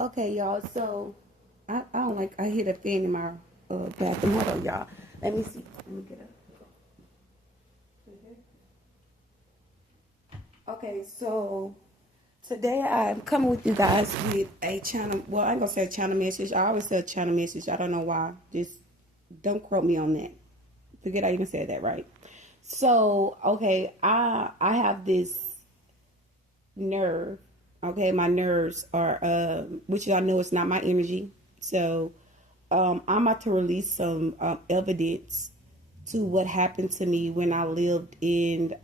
Okay, y'all. So I don't like. I hear the fan in my bathroom. Hold on, y'all. Let me see. Let me get up. Okay, so today I'm coming with you guys with a channel. Well, I ain't gonna say a channel message. I always say a channel message. I don't know why. Just don't quote me on that. Forget I even said that right. So okay, I have this nerve. Okay, my nerves are which y'all know it's not my energy. So I'm about to release some evidence to what happened to me when I lived in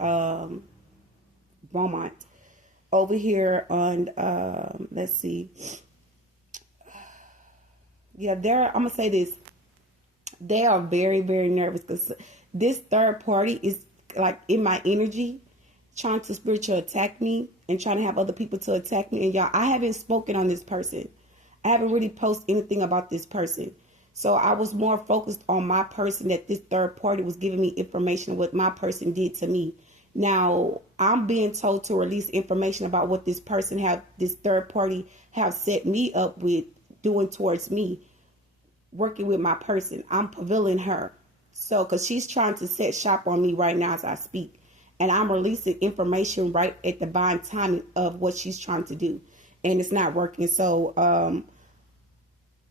Beaumont. Over here on let's see. Yeah, I'm gonna say this. They are very, very nervous because this third party is like in my energy, trying to spiritual attack me and trying to have other people to attack me. And y'all, I haven't spoken on this person. I haven't really posted anything about this person. So I was more focused on my person, that this third party was giving me information of what my person did to me. Now I'm being told to release information about what this third party have set me up with doing towards me, working with my person. I'm prevailing her. So, because she's trying to set shop on me right now as I speak. And I'm releasing information right at the divine timing of what she's trying to do. And it's not working. So,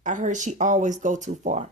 I heard she always go too far.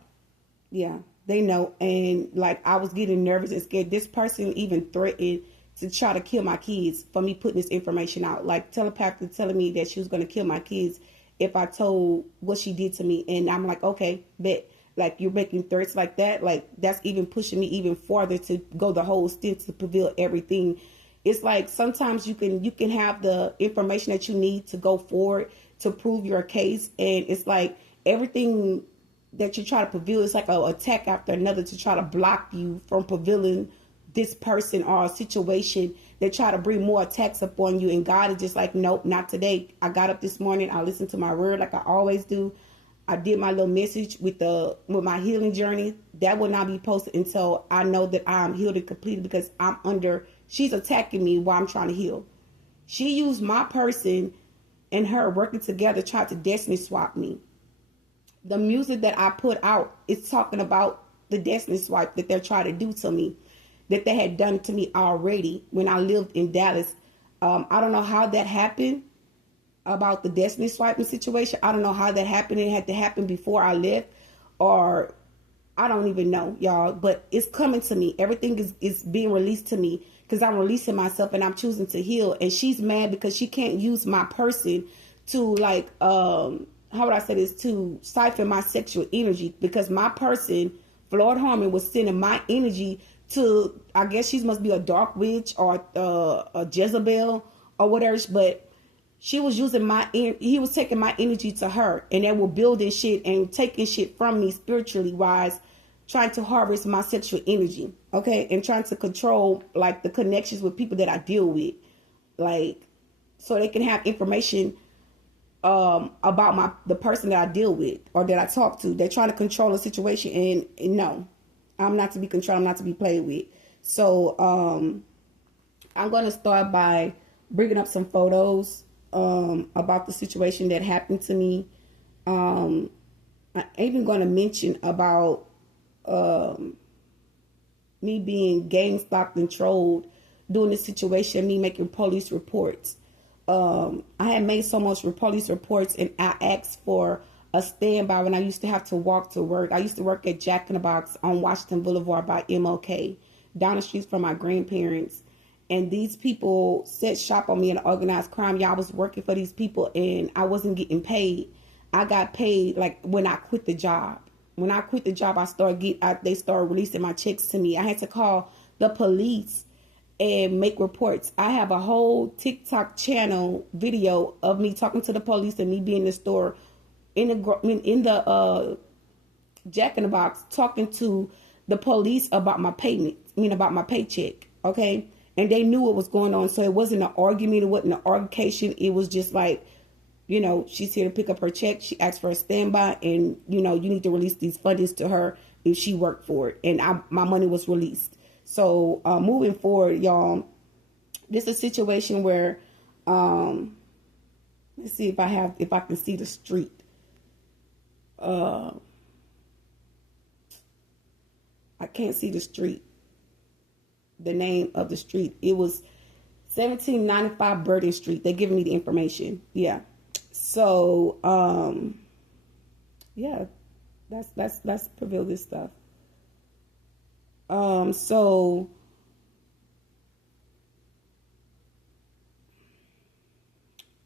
Yeah, they know. And like, I was getting nervous and scared. This person even threatened to try to kill my kids for me putting this information out. Like, telepathically telling me that she was going to kill my kids if I told what she did to me. And I'm like, okay, but like, you're making threats like that. Like, that's even pushing me even farther to go the whole stint to prevail everything. It's like sometimes you can have the information that you need to go forward to prove your case, and it's like everything that you try to prevail is like an attack after another to try to block you from prevailing this person or a situation. They try to bring more attacks upon you, and God is just like, nope, not today. I got up this morning, I listened to my word like I always do. I did my little message with my healing journey. That will not be posted until I know that I'm healed and completed, because she's attacking me while I'm trying to heal. She used my person and her working together, tried to destiny swap me. The music that I put out is talking about the destiny swipe that they're trying to do to me, that they had done to me already when I lived in Dallas. I don't know how that happened about the destiny swiping situation. I don't know how that happened. It had to happen before I left, or I don't even know, y'all. But it's coming to me. Everything is being released to me because I'm releasing myself and I'm choosing to heal. And she's mad because she can't use my person to, like, how would I say this, to siphon my sexual energy, because my person, Floyd Harmon, was sending my energy to, I guess she must be a dark witch or a Jezebel or whatever, but she was using he was taking my energy to her, and they were building shit and taking shit from me spiritually wise, trying to harvest my sexual energy, okay, and trying to control like the connections with people that I deal with, like, so they can have information about the person that I deal with or that I talk to. They're trying to control the situation, and no, I'm not to be controlled. I'm not to be played with. So I'm going to start by bringing up some photos about the situation that happened to me. I'm even going to mention about me being GameStop controlled during this situation, me making police reports. I had made so much police reports, and I asked for a standby when I used to have to walk to work. I used to work at Jack in the Box on Washington Boulevard by MLK, down the streets from my grandparents. And these people set shop on me in organized crime. Y'all, was working for these people, and I wasn't getting paid. I got paid like when I quit the job. When I quit the job, they started releasing my checks to me. I had to call the police and make reports. I have a whole TikTok channel video of me talking to the police and me being in the store in the Jack in the Box, talking to the police about my payment. About my paycheck. Okay, and they knew what was going on, so it wasn't an argument. It wasn't an altercation. It was just like, she's here to pick up her check. She asked for a standby, and you need to release these fundings to her if she worked for it. And my money was released. So moving forward, y'all, this is a situation where Let's see if I can see the street. I can't see the street. The name of the street. It was 1795 Burden Street. They giving me the information. Yeah. So, yeah, that's prevail this stuff. So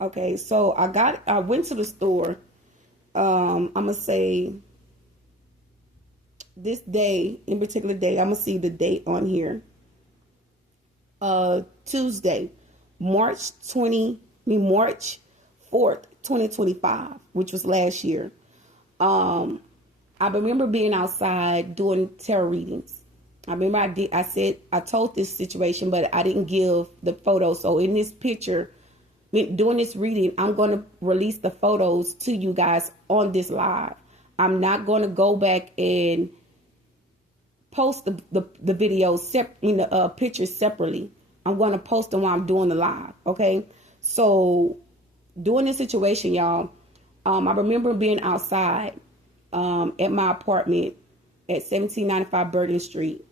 okay, so I went to the store. I'm gonna say this day, in particular day, I'm gonna see the date on here. Tuesday, March 4th, 2025, which was last year. I remember being outside doing tarot readings. I remember I told this situation, but I didn't give the photos. So in this picture, doing this reading, I'm going to release the photos to you guys on this live. I'm not going to go back and post the videos, pictures separately. I'm going to post them while I'm doing the live. Okay. So during this situation, y'all, I remember being outside, at my apartment at 1795 Burden Street.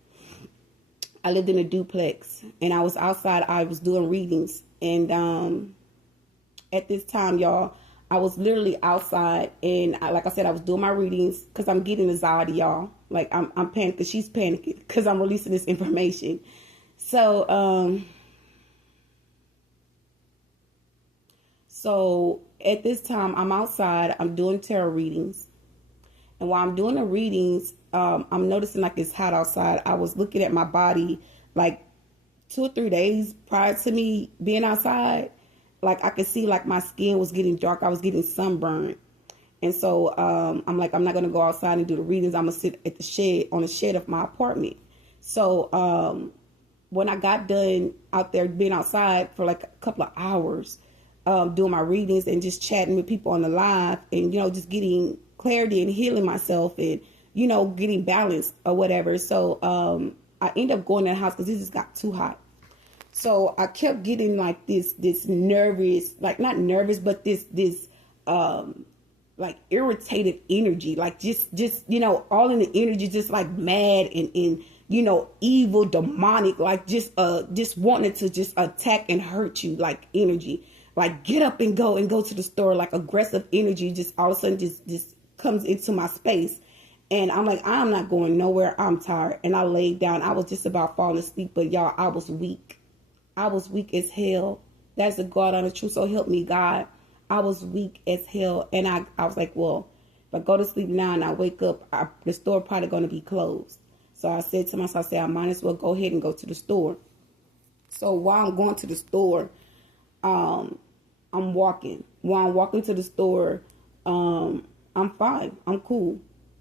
I lived in a duplex and I was outside. I was doing readings. And, at this time, y'all, I was literally outside and like I said, I was doing my readings because I'm getting anxiety, y'all. Like I'm panicking. She's panicking because I'm releasing this information. So, so at this time I'm outside, I'm doing tarot readings. And while I'm doing the readings, I'm noticing like it's hot outside. I was looking at my body like 2 or 3 days prior to me being outside. Like I could see like my skin was getting dark. I was getting sunburned. And so I'm like, I'm not going to go outside and do the readings. I'm going to sit at the shed, on the shed of my apartment. So when I got done out there being outside for like a couple of hours, doing my readings and just chatting with people on the live and, just getting clarity and healing myself and, getting balanced or whatever. So I ended up going to the house because this just got too hot. So I kept getting like this nervous, like not nervous, but this like irritated energy, like just all in the energy, just like mad and evil, demonic, like just wanting to just attack and hurt you, like energy, like get up and go to the store, like aggressive energy, just all of a sudden just comes into my space. And I'm like, I'm not going nowhere. I'm tired. And I laid down. I was just about falling asleep, but y'all, I was weak. I was weak as hell. That's the God on the truth. So help me, God. I was weak as hell. And I was like, well, if I go to sleep now and I wake up, the store probably going to be closed. So I said to myself, I might as well go ahead and go to the store. So while I'm going to the store, I'm walking. While I'm walking to the store, I'm fine. I'm cool.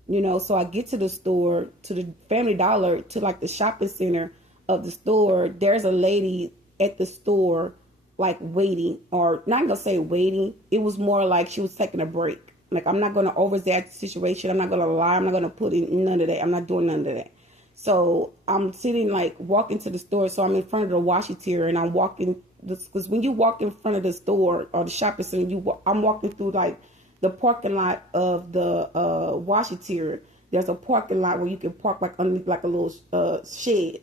So I get to the store, to the Family Dollar, to like the shopping center of the store. There's a lady at the store like waiting, or not gonna say waiting. It was more like she was taking a break. Like I'm not gonna overexaggerate the situation. I'm not gonna lie. I'm not gonna put in none of that. I'm not doing none of that. So I'm sitting like walking to the store. So I'm in front of the washateer and I'm walking, because when you walk in front of the store or the shopping center, I'm walking through like the parking lot of the washateer. There's a parking lot where you can park like underneath like a little shed.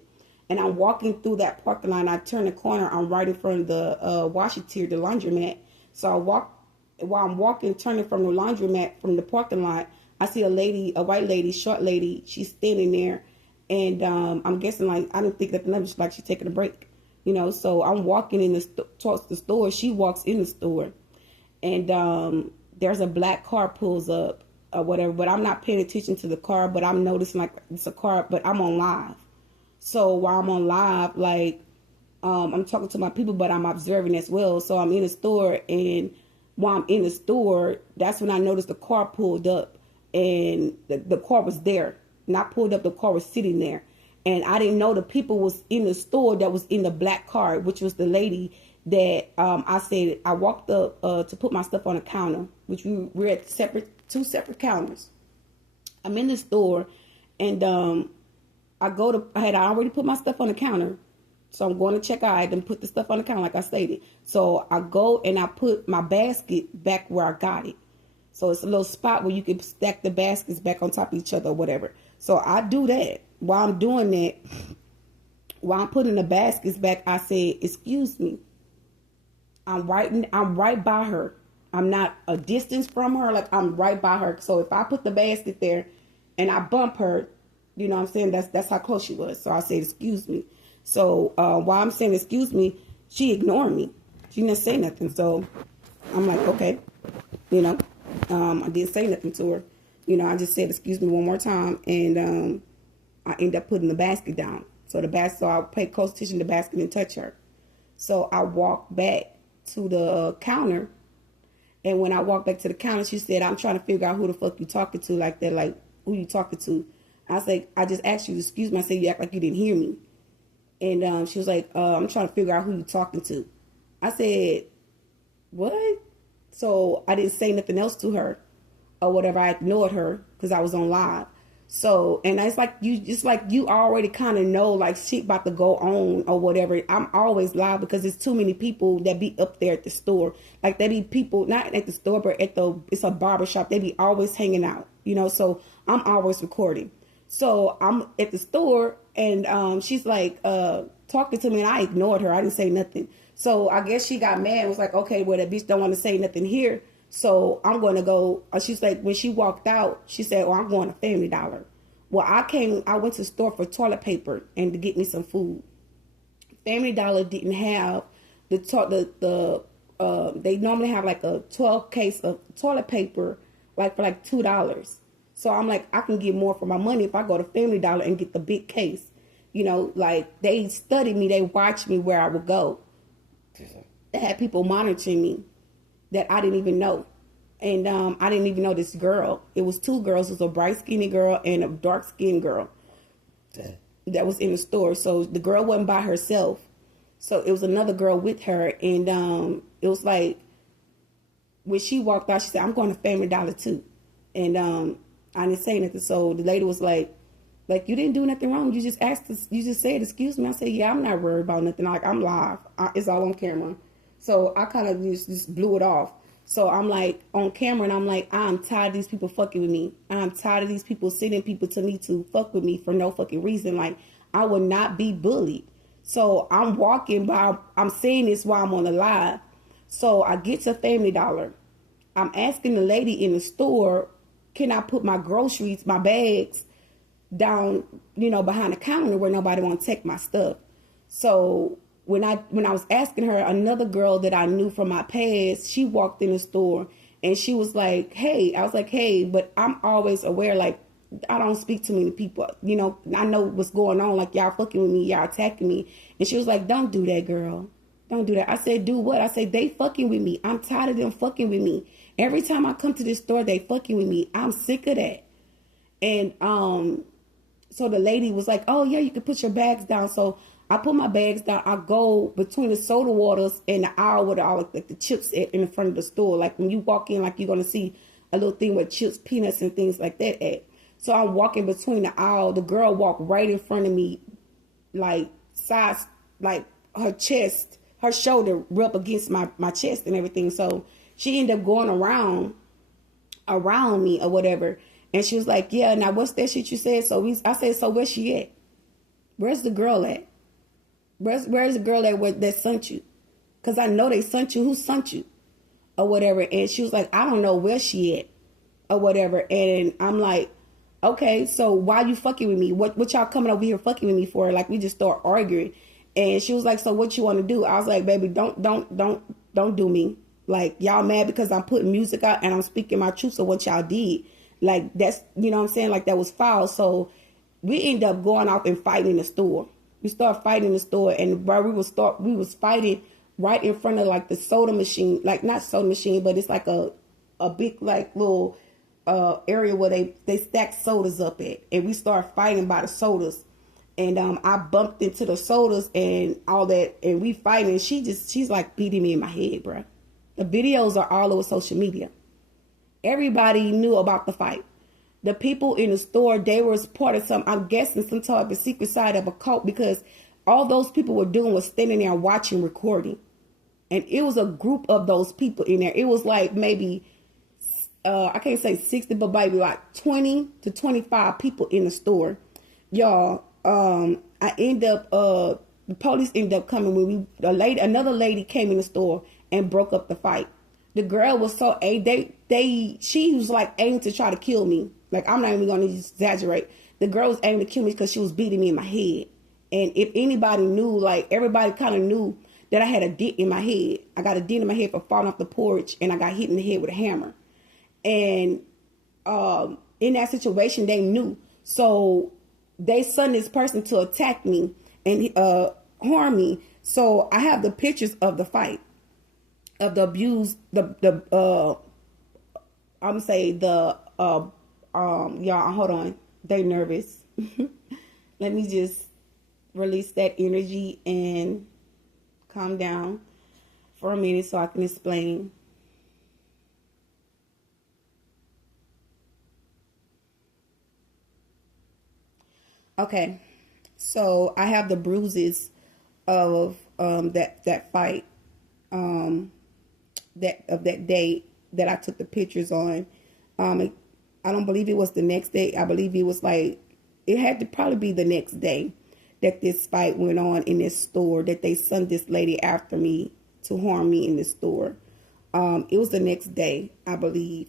And I'm walking through that parking lot and I turn the corner. I'm right in front of the washateer, the laundromat. So while I'm walking, turning from the laundromat, from the parking lot, I see a white lady, short lady. She's standing there. And I'm guessing like, I didn't think that the number, like she's taking a break. So I'm walking in towards the store. She walks in the store. And there's a black car pulls up or whatever. But I'm not paying attention to the car. But I'm noticing like it's a car, but I'm on live. So while I'm on live, like, I'm talking to my people, but I'm observing as well. So I'm in the store, and while I'm in the store, that's when I noticed the car pulled up, and the car was there. Not pulled up, the car was sitting there. And I didn't know the people was in the store that was in the black car, which was the lady that I said, I walked up to put my stuff on a counter, which we're at two separate counters. I'm in the store, and I had already put my stuff on the counter, So I'm going to check out. I didn't put the stuff on the counter like I stated. So I go and I put my basket back where I got it. So it's a little spot where you can stack the baskets back on top of each other or whatever. So I do that. While I'm doing that, while I'm putting the baskets back, I said, "Excuse me." I'm right by her. I'm not a distance from her. Like, I'm right by her. So if I put the basket there and I bump her, you know what I'm saying? That's how close she was. So I said, "Excuse me." So while I'm saying excuse me, she ignored me. She didn't say nothing. So I'm like, okay, you know, I didn't say nothing to her. You know, I just said excuse me one more time, and I ended up putting the basket down. So I paid close attention to the basket and touch her. So I walked back to the counter, and when I walked back to the counter, she said, "I'm trying to figure out who the fuck you talking to like that, like who you talking to." I was like, "I just asked you to excuse me." I said, "You act like you didn't hear me." And she was like, "I'm trying to figure out who you talking to." I said, "What?" So I didn't say nothing else to her or whatever. I ignored her because I was on live. So, and it's like you already kind of know like shit about to go on or whatever. I'm always live because there's too many people that be up there at the store. Like they be people not at the store, but it's a barber shop. They be always hanging out, you know. So I'm always recording. So I'm at the store and she's like talking to me, and I ignored her. I didn't say nothing. So I guess she got mad and was like, "Okay, well, that bitch don't want to say nothing here. So I'm going to go." She's like, when she walked out, she said, "Oh, I'm going to Family Dollar." Well, I went to the store for toilet paper and to get me some food. Family Dollar didn't have they normally have like a 12 case of toilet paper, like for like $2. So I'm like, I can get more for my money if I go to Family Dollar and get the big case. You know, like they studied me, they watched me where I would go. They had people monitoring me that I didn't even know. And I didn't even know this girl. It was two girls. It was a bright, skinny girl and a dark-skinned girl that was in the store. So the girl wasn't by herself. So it was another girl with her. And it was like, when she walked out, she said, "I'm going to Family Dollar too." And I didn't say nothing. So the lady was like, "You didn't do nothing wrong. You just asked us, you just said, excuse me." I said, "Yeah, I'm not worried about nothing. Like, I'm live. It's all on camera." So I kind of just blew it off. So I'm like on camera and I'm like, I'm tired of these people fucking with me. I'm tired of these people sending people to me to fuck with me for no fucking reason. Like, I will not be bullied. So I'm walking by, I'm saying this while I'm on the live. So I get to Family Dollar. I'm asking the lady in the store, can I put my groceries, my bags down, you know, behind the counter where nobody want to take my stuff. So when I was asking her, another girl that I knew from my past, she walked in the store and she was like, "Hey," I was like, "Hey," but I'm always aware, like, I don't speak to many people, you know, I know what's going on, like, y'all fucking with me, y'all attacking me. And she was like, "Don't do that, girl. Don't do that." I said, "Do what?" I said, "They fucking with me. I'm tired of them fucking with me. Every time I come to this store, they fucking with me. I'm sick of that." And so the lady was like, "Oh, yeah, you can put your bags down." So I put my bags down. I go between the soda waters and the aisle with all like the chips in the front of the store. Like when you walk in, like you're going to see a little thing with chips, peanuts, and things like that at. So I'm walking between the aisle. The girl walked right in front of me, like size, like her chest, her shoulder rubbed against my chest and everything. So she ended up going around me or whatever. And she was like, "Yeah, now what's that shit you said?" So I said, "So where's she at? Where's the girl at? Where's the girl that sent you? Because I know they sent you. Who sent you?" Or whatever. And she was like, "I don't know where she at." Or whatever. And I'm like, "Okay, so why you fucking with me? What y'all coming over here fucking with me for?" Like, we just start arguing. And she was like, "So what you want to do?" I was like, "Baby, don't do me. Like, y'all mad because I'm putting music out and I'm speaking my truth of what y'all did. Like, that's, you know what I'm saying? Like, that was foul." So we end up going off and fighting in the store. We start fighting in the store, and where we was fighting right in front of like the soda machine, like not soda machine, but it's like a big like little area where they stack sodas up at, and we start fighting by the sodas. And I bumped into the sodas and all that, and we fighting. And she's like beating me in my head, bro. The videos are all over social media. Everybody knew about the fight. The people in the store, they were part of I'm guessing some type of secret side of a cult, because All those people were doing was standing there watching, recording. And it was a group of those people in there. It was like maybe, I can't say 60, but maybe like 20 to 25 people in the store. Y'all, I end up, the police ended up coming when another lady came in the store and broke up the fight. The girl was so she was like aiming to try to kill me. Like, I'm not even going to exaggerate. The girl was aiming to kill me because she was beating me in my head. And if anybody knew, like, everybody kind of knew that I had a dent in my head. I got a dent in my head for falling off the porch, and I got hit in the head with a hammer. And in that situation, they knew. So they sent this person to attack me and harm me. So I have the pictures of the fight, of the abuse, I'm gonna say y'all, hold on. They nervous. Let me just release that energy and calm down for a minute so I can explain. Okay, so I have the bruises of that fight, that day that I took the pictures on. I don't believe it was the next day. I believe it was like, it had to probably be the next day that this fight went on in this store, that they sent this lady after me to harm me in the store. It was the next day, I believe.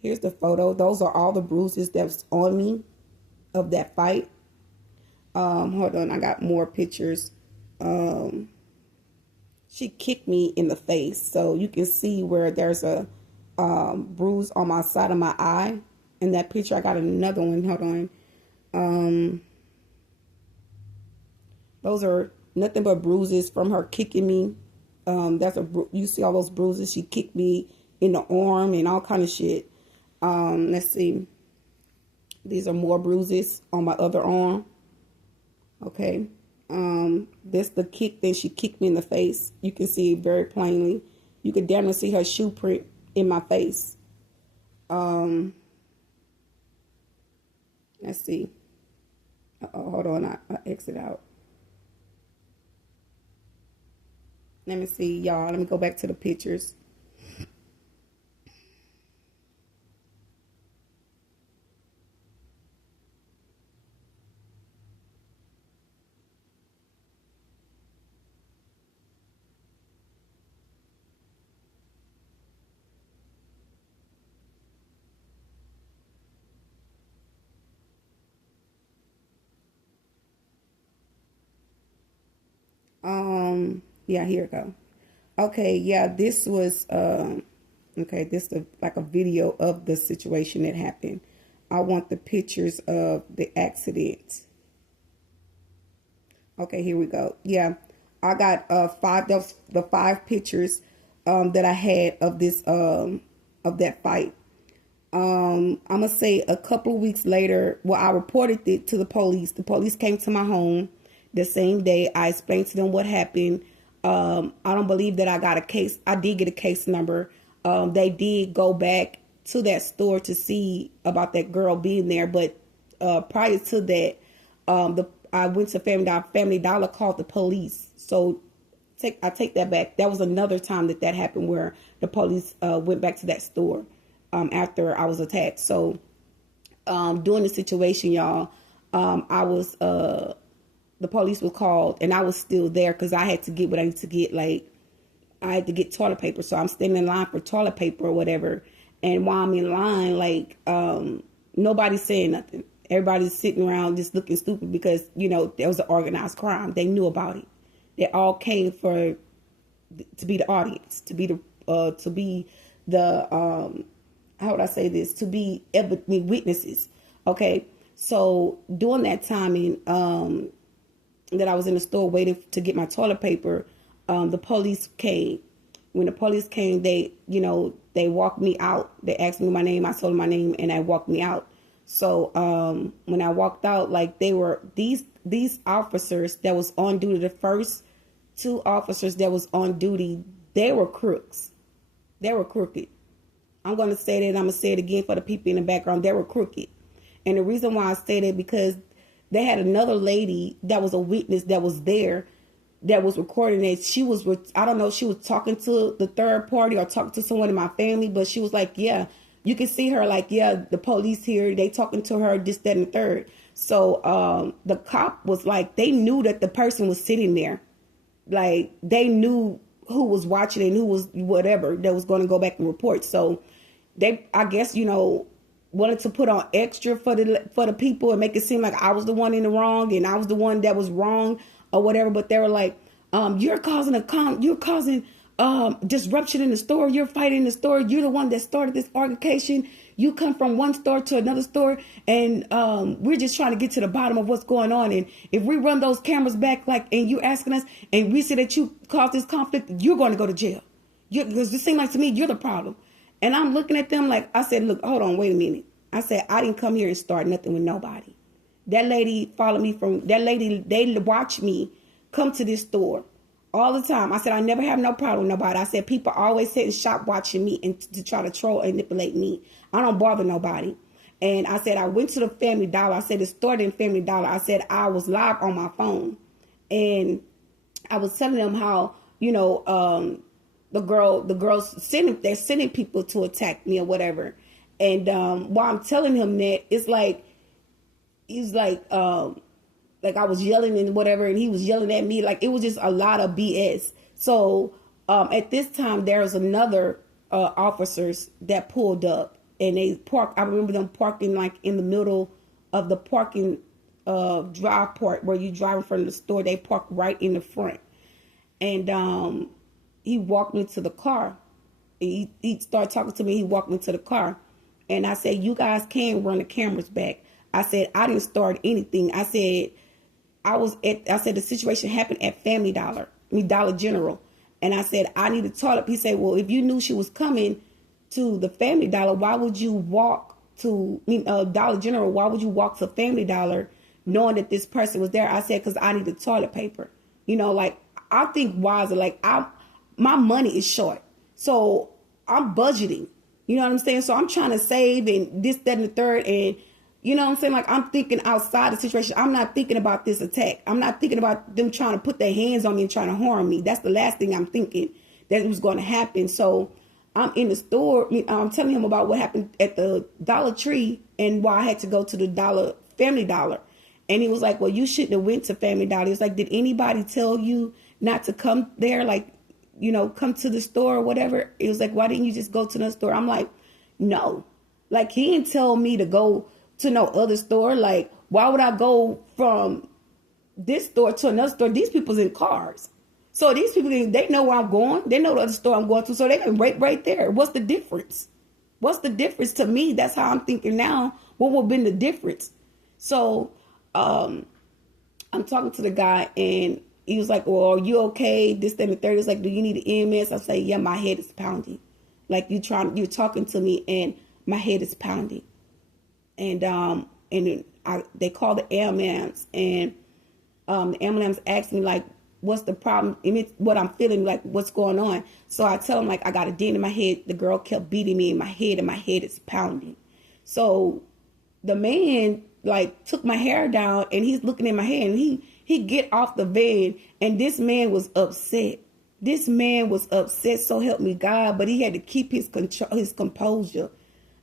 Here's the photo. Those are all the bruises that was on me of that fight. Hold on, I got more pictures. She kicked me in the face, so you can see where there's a bruise on my side of my eye. In that picture, I got another one. Hold on. Those are nothing but bruises from her kicking me. You see all those bruises. She kicked me in the arm and all kind of shit. Let's see. These are more bruises on my other arm. Okay. This the kick that she kicked me in the face. You can see it very plainly. You can definitely see her shoe print in my face. Let's see. Hold on, I exit out. Let me see, y'all. Let me go back to the pictures. Yeah, here we go. Okay, yeah, this was okay, this is like a video of the situation that happened. I want the pictures of the accident. Okay, here we go. Yeah, I got the 5 pictures that I had of this of that fight. I'm gonna say a couple of weeks later, well, I reported it to the police. The police came to my home the same day. I explained to them what happened. I don't believe that I got a case. I did get a case number. They did go back to that store to see about that girl being there. But prior to that, I went to Family Dollar called the police. So I take that back. That was another time that happened where the police went back to that store after I was attacked. So during the situation, y'all, I was the police was called and I was still there because I had to get what I need to get. Like, I had to get toilet paper. So I'm standing in line for toilet paper or whatever. And while I'm in line, like, nobody's saying nothing. Everybody's sitting around just looking stupid because, you know, there was an organized crime. They knew about it. They all came to be the audience, to be the how would I say this? To be witnesses. Okay. So during that timing, that I was in the store waiting to get my toilet paper, the police came. When the police came, they walked me out. They asked me my name. I told them my name, and they walked me out. So when I walked out, like, they were these officers that was on duty. The first 2 officers that was on duty, they were crooks. They were crooked. I'm going to say that. I'm going to say it again for the people in the background. They were crooked. And the reason why I say that, because they had another lady that was a witness that was there that was recording it. She was, I don't know, she was talking to the third party or talking to someone in my family, but she was like, yeah, you can see her like, yeah, the police here, they talking to her, this, that, and the third. So the cop was like, they knew that the person was sitting there. Like, they knew who was watching and who was whatever that was going to go back and report. So they, I guess, you know, wanted to put on extra for the people and make it seem like I was the one in the wrong and I was the one that was wrong or whatever. But they were like, you're causing disruption in the store. You're fighting the store. You're the one that started this altercation. You come from one store to another store, and we're just trying to get to the bottom of what's going on. And if we run those cameras back, like, and you asking us, and we say that you caused this conflict, you're going to go to jail. Because it seems like to me you're the problem. And I'm looking at them like, I said, look, hold on, wait a minute. I said, I didn't come here and start nothing with nobody. That lady followed me they watch me come to this store all the time. I said, I never have no problem with nobody. I said, people always sit in shop watching me and to try to troll and manipulate me. I don't bother nobody. And I said, I went to the Family Dollar. I said, it started in Family Dollar. I said, I was live on my phone. And I was telling them how, you know, the girls they're sending people to attack me or whatever. And while I'm telling him that, it's like, he's like I was yelling and whatever, and he was yelling at me. Like, it was just a lot of BS. So at this time, there was another officers that pulled up, and they parked. I remember them parking like in the middle of the parking drive part where you drive in front of the store. They parked right in the front, and he walked me to the car. He started talking to me. He walked me to the car, and I said, "You guys can run the cameras back." I said, "I didn't start anything." I said, the situation happened at Family Dollar, Dollar General. And I said, I need a toilet. He said, well, if you knew she was coming to the Family Dollar, why would you walk to Dollar General? Why would you walk to Family Dollar knowing that this person was there? I said, because I need the toilet paper. You know, like, I think wiser. Like, my money is short. So I'm budgeting. You know what I'm saying? So I'm trying to save and this, that, and the third. And you know what I'm saying? Like, I'm thinking outside the situation. I'm not thinking about this attack. I'm not thinking about them trying to put their hands on me and trying to harm me. That's the last thing I'm thinking that was going to happen. So I'm in the store. I'm telling him about what happened at the Dollar Tree and why I had to go to the Family Dollar. And he was like, well, you shouldn't have went to Family Dollar. He was like, did anybody tell you not to come there? Like, you know, come to the store or whatever. It was like, why didn't you just go to the store? I'm like, no. Like, he didn't tell me to go to no other store. Like, why would I go from this store to another store? These people's in cars. So these people, they know where I'm going. They know the other store I'm going to. So they can right there. What's the difference? What's the difference to me? That's how I'm thinking now. What would have been the difference? So I'm talking to the guy and he was like, well, are you okay? This, that, and the third. He's like, do you need an EMS? I say, yeah, my head is pounding. Like, you're talking to me and my head is pounding. And they called the ambulance, and the ambulance asked me, like, what's the problem? And it's what I'm feeling, like, what's going on? So I tell them, like, I got a dent in my head. The girl kept beating me in my head, and my head is pounding. So the man, like, took my hair down, and he's looking at my hair, and he get off the van, and this man was upset. This man was upset, so help me God, but he had to keep his composure.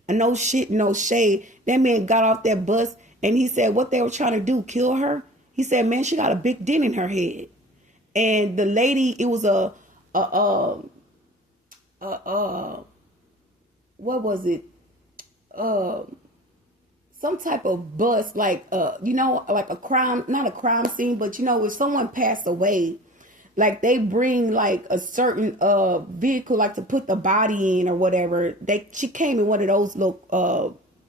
And no shit, no shade. That man got off that bus and he said what they were trying to do, kill her. He said, man, she got a big dent in her head. And the lady, it was what was it? Some type of bus, like, you know, like a crime, not a crime scene, but you know, if someone passed away, like they bring like a certain vehicle, like to put the body in or whatever. She came in one of those look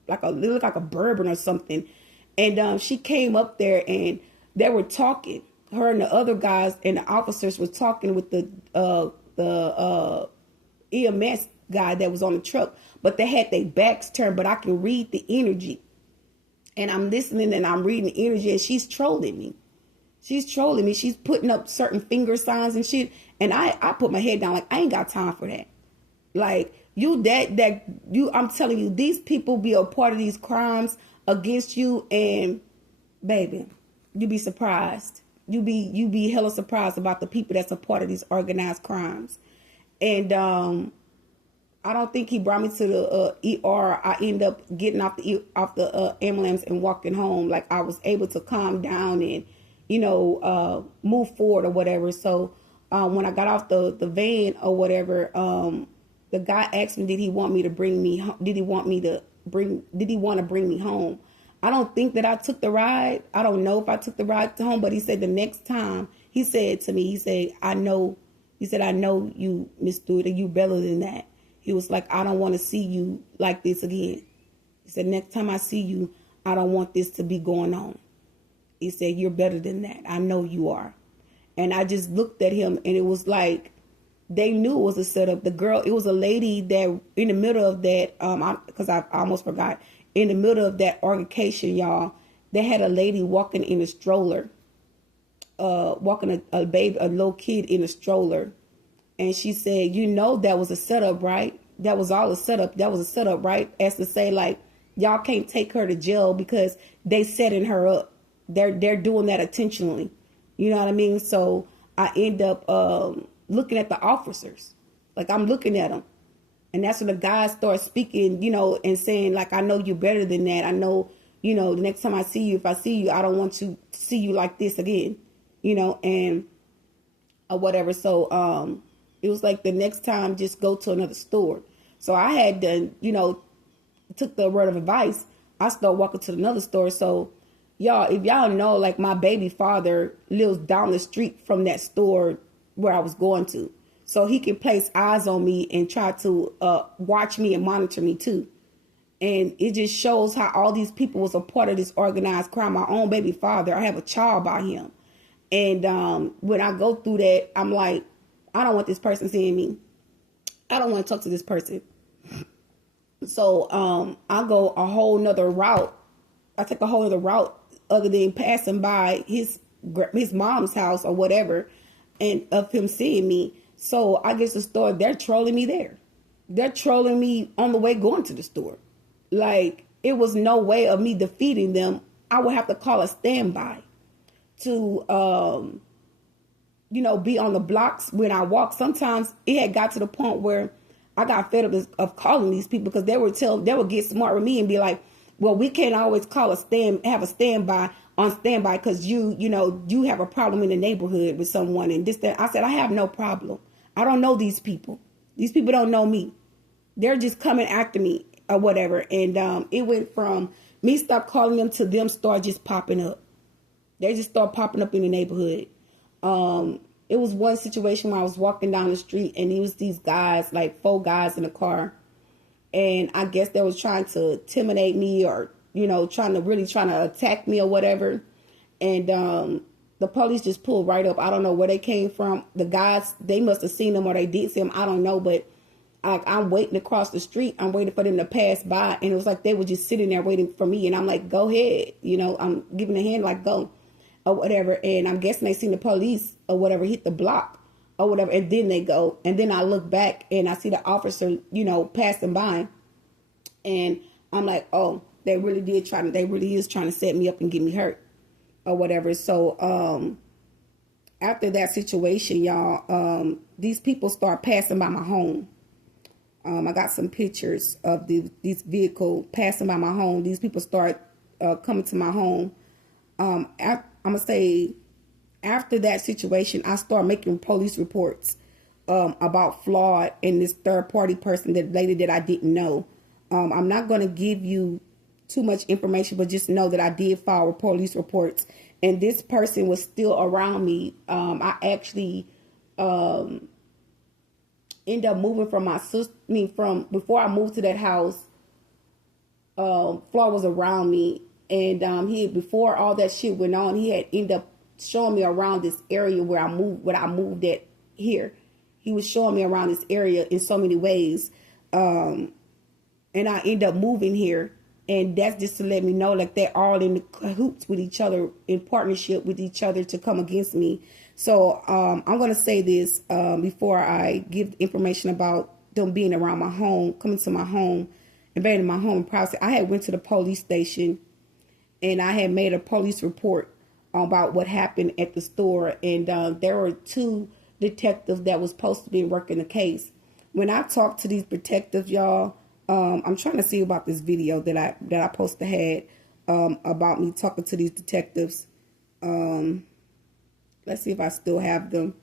like a Bourbon or something, and she came up there and they were talking. Her and the other guys and the officers were talking with the EMS guy that was on the truck, but they had their backs turned. But I can read the energy, and I'm listening and I'm reading the energy, and she's trolling me. She's trolling me. She's putting up certain finger signs and shit. And I put my head down like, I ain't got time for that. Like, I'm telling you, these people be a part of these crimes against you. And baby, you be surprised. You be hella surprised about the people that's a part of these organized crimes. And I don't think he brought me to the ER. I end up getting off the ambulance and walking home. Like, I was able to calm down and, move forward or whatever. So when I got off the van or whatever, the guy asked me, did he want to bring me home? I don't think that I took the ride. I don't know if I took the ride to home, but he said the next time, he said to me, I know you, Miss Stewart, you better than that. He was like, I don't want to see you like this again. He said, next time I see you, I don't want this to be going on. He said, you're better than that. I know you are. And I just looked at him, and it was like, they knew it was a setup. The girl, it was a lady that in the middle of that, because I almost forgot, in the middle of that altercation, y'all, they had a lady walking in a stroller, walking a little kid in a stroller. And she said, that was a setup, right? That was all a setup. That was a setup, right? As to say, like, y'all can't take her to jail because they setting her up. They're doing that intentionally. You know what I mean? So I end up looking at the officers. Like, I'm looking at them. And that's when the guys start speaking, and saying, like, I know you better than that. I know, the next time I see you, if I see you, I don't want to see you like this again, and or whatever. So it was like the next time, just go to another store. So I had done, took the word of advice. I started walking to another store. So y'all, if y'all know, like, my baby father lives down the street from that store where I was going to. So he can place eyes on me and try to watch me and monitor me too. And it just shows how all these people was a part of this organized crime. My own baby father, I have a child by him. And when I go through that, I'm like, I don't want this person seeing me. I don't want to talk to this person. So I go a whole nother route. I take a whole other route other than passing by his mom's house or whatever, and of him seeing me. So I get to the store. They're trolling me there. They're trolling me on the way going to the store. Like, it was no way of me defeating them. I would have to call a standby to, be on the blocks when I walk. Sometimes it had got to the point where I got fed up of calling these people, because they would get smart with me and be like, well, we can't always have a standby because you have a problem in the neighborhood with someone and this, that. I said, I have no problem. I don't know these people. These people don't know me. They're just coming after me or whatever. And it went from me stop calling them to them start just popping up. They just start popping up in the neighborhood. It was one situation where I was walking down the street and it was these guys, like 4 guys in a car. And I guess they was trying to intimidate me or, trying to attack me or whatever. And the police just pulled right up. I don't know where they came from. The guys, they must have seen them or they did see them. I don't know. But I'm waiting across the street. I'm waiting for them to pass by. And it was like they were just sitting there waiting for me. And I'm like, go ahead. I'm giving a hand like, go or whatever. And I'm guessing they seen the police or whatever hit the block or whatever. And then they go. And then I look back and I see the officer, passing by. And I'm like, oh, they really is trying to set me up and get me hurt or whatever. So after that situation, y'all, these people start passing by my home. I got some pictures of this vehicle passing by my home. These people start coming to my home. I'm going to say after that situation, I start making police reports about fraud and this third party person, that lady that I didn't know. I'm not going to give you too much information, but just know that I did file police reports, and this person was still around me. I actually ended up moving from my sister. From before I moved to that house, Flaw was around me, and before all that shit went on, he had ended up showing me around this area where I moved at here. He was showing me around this area in so many ways. And I end up moving here. And that's just to let me know, like, they're all in the cahoots with each other, in partnership with each other to come against me. So I'm going to say this before I give information about them being around my home, coming to my home, invading my home privacy. I had went to the police station and I had made a police report about what happened at the store. And there were two detectives that was supposed to be working the case. When I talked to these detectives, y'all, I'm trying to see about this video that I posted had about me talking to these detectives. Let's see if I still have them.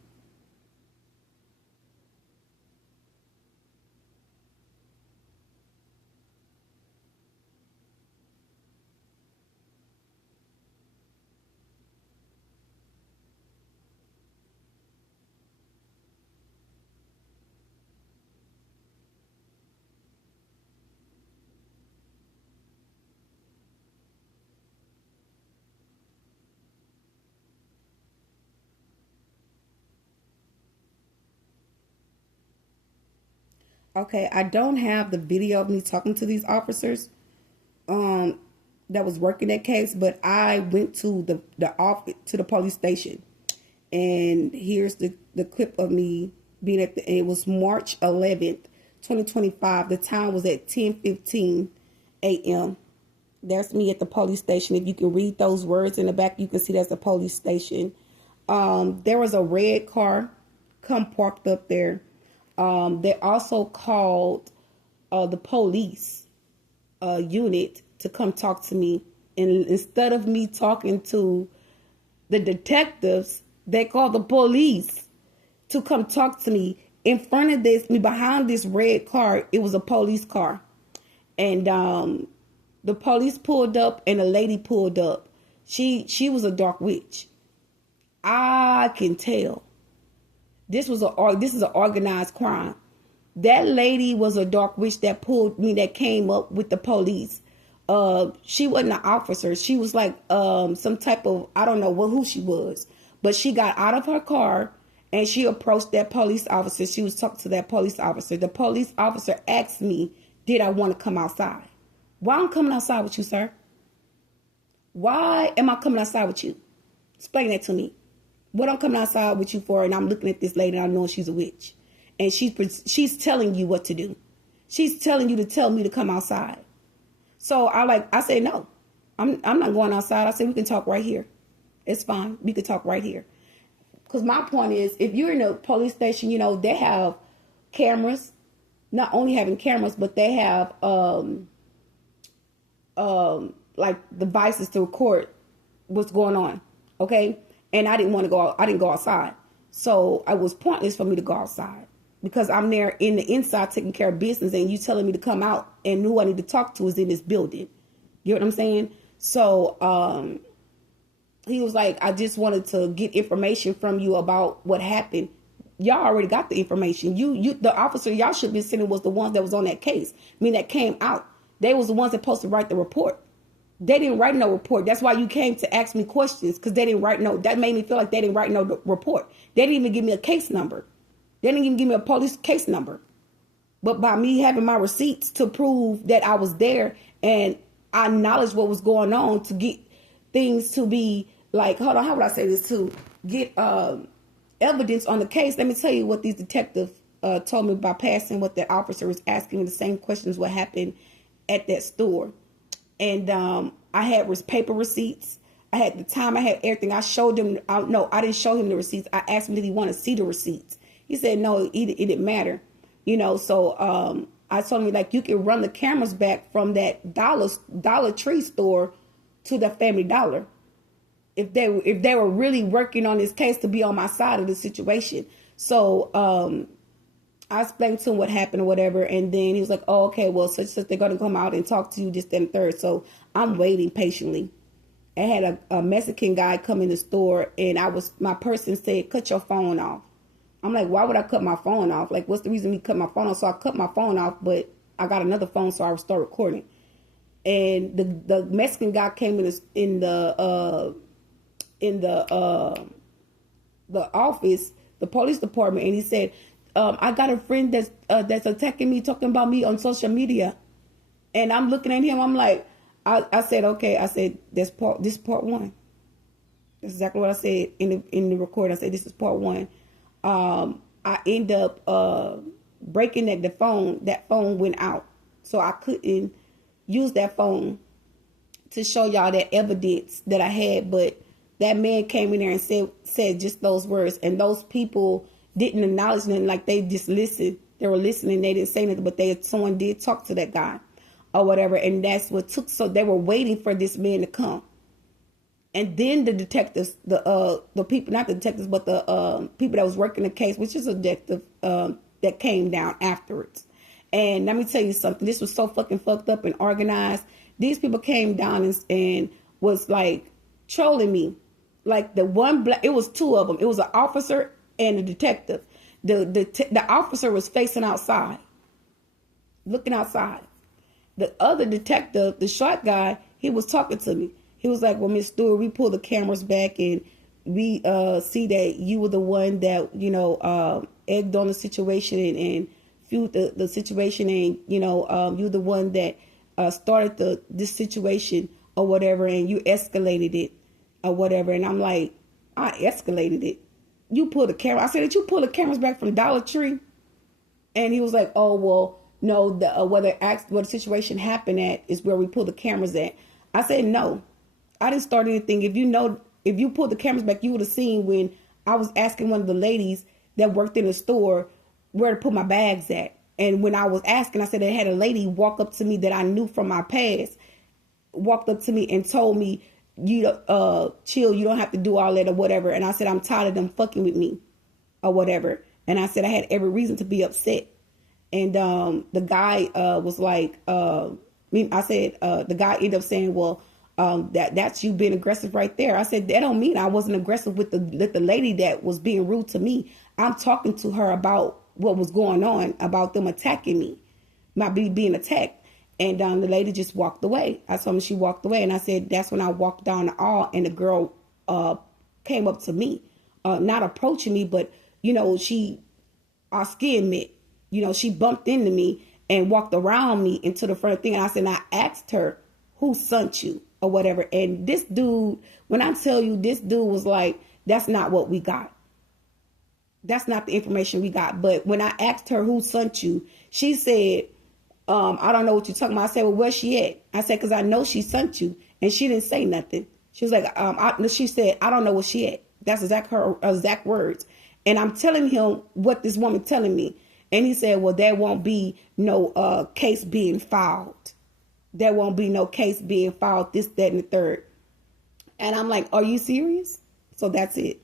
Okay, I don't have the video of me talking to these officers that was working that case, but I went to the office, to the police station, and here's the clip of me being at it was March 11th, 2025. The time was at 10:15 a.m. That's me at the police station. If you can read those words in the back, you can see that's a police station. There was a red car come parked up there. They also called the police unit to come talk to me. And instead of me talking to the detectives, they called the police to come talk to me. In front of behind this red car, it was a police car. And the police pulled up and a lady pulled up. She was a dark witch. I can tell. This is an organized crime. That lady was a dark witch that pulled me, that came up with the police. She wasn't an officer. She was like some type of, I don't know who she was. But she got out of her car and she approached that police officer. She was talking to that police officer. The police officer asked me, did I want to come outside? Why I'm coming outside with you, sir? Why am I coming outside with you? Explain that to me. What I'm coming outside with you for, and I'm looking at this lady and I know she's a witch. And she's telling you what to do. She's telling you to tell me to come outside. So I say, no, I'm not going outside. I said, we can talk right here. It's fine. We can talk right here. Because my point is, if you're in a police station, they have cameras. Not only having cameras, but they have like devices to record what's going on. Okay. And I didn't want to go out. I didn't go outside. So it was pointless for me to go outside because I'm there in the inside taking care of business, and you telling me to come out, and who I need to talk to is in this building. You know what I'm saying? So he was like, I just wanted to get information from you about what happened. Y'all already got the information. The officer y'all should be sending was the ones that was on that case. I mean, that came out. They was the ones that supposed to write the report. They didn't write no report. That's why you came to ask me questions, because they didn't write no. That made me feel like they didn't write no report. They didn't even give me a case number. They didn't even give me a police case number. But by me having my receipts to prove that I was there and I acknowledged what was going on, to get things to be like, hold on, how would I say this, to get evidence on the case. Let me tell you what these detectives told me by passing what that officer was asking me the same questions what happened at that store. And I had paper receipts. I had the time. I had everything. I showed him. No, I didn't show him the receipts. I asked him, did he want to see the receipts? He said, no, it didn't matter. So I told him, like, you can run the cameras back from that Dollar Tree store to the Family Dollar. If they were really working on this case to be on my side of the situation. So I explained to him what happened or whatever, and then he was like, oh, okay, well, such they're going to come out and talk to you this, that, and third. So I'm waiting patiently. I had a Mexican guy come in the store, and my person said, cut your phone off. I'm like, why would I cut my phone off? Like, what's the reason we cut my phone off? So I cut my phone off, but I got another phone, so I would start recording. And the Mexican guy came in the office, the police department, and he said, I got a friend that's attacking me, talking about me on social media. And I'm looking at him, I'm like, I said, okay, I said, this is part one. That's exactly what I said in the recording. I said, this is part one. I end up breaking that phone went out. So I couldn't use that phone to show y'all that evidence that I had, but that man came in there and said just those words, and those people didn't acknowledge nothing. Like, they just listened. They were listening. They didn't say nothing, but someone did talk to that guy or whatever, and that's what took. So they were waiting for this man to come, and then the detectives, the people, not the detectives, but the people that was working the case, which is a detective, that came down afterwards. And let me tell you something. This was so fucking fucked up and organized. These people came down and was like trolling me. Like, the one black, it was two of them. It was an officer and a detective. The officer was facing outside, looking outside. The other detective, the short guy, he was talking to me. He was like, well, Miss Stewart, we pulled the cameras back and we see that you were the one that, egged on the situation and fueled the situation, and, you're the one that started this situation or whatever, and you escalated it or whatever. And I'm like, I escalated it. You pulled the camera. I said, did you pull the cameras back from Dollar Tree? And he was like, oh, well, no, where the situation happened at is where we pulled the cameras at. I said, no, I didn't start anything. If you pulled the cameras back, you would have seen when I was asking one of the ladies that worked in the store where to put my bags at. And when I was asking, I said, I had a lady walk up to me that I knew from my past, walked up to me and told me, chill, you don't have to do all that or whatever. And I said, I'm tired of them fucking with me or whatever. And I said, I had every reason to be upset. And the guy was like, the guy ended up saying, well, that's you being aggressive right there. I said, that don't mean I wasn't aggressive with the lady that was being rude to me. I'm talking to her about what was going on, about them attacking me, my being attacked. And the lady just walked away. I told her she walked away. And I said, that's when I walked down the aisle and the girl came up to me, not approaching me, but, our skin met. She bumped into me and walked around me into the front thing. And I said, and I asked her, who sent you or whatever. And this dude, when I tell you, this dude was like, that's not what we got. That's not the information we got. But when I asked her who sent you, she said, I don't know what you're talking about. I said, well, where's she at? I said, because I know she sent you. And she didn't say nothing. She was like, she said, I don't know where she at. That's her exact words. And I'm telling him what this woman telling me. And he said, well, there won't be no case being filed. There won't be no case being filed, this, that, and the third. And I'm like, are you serious? So that's it.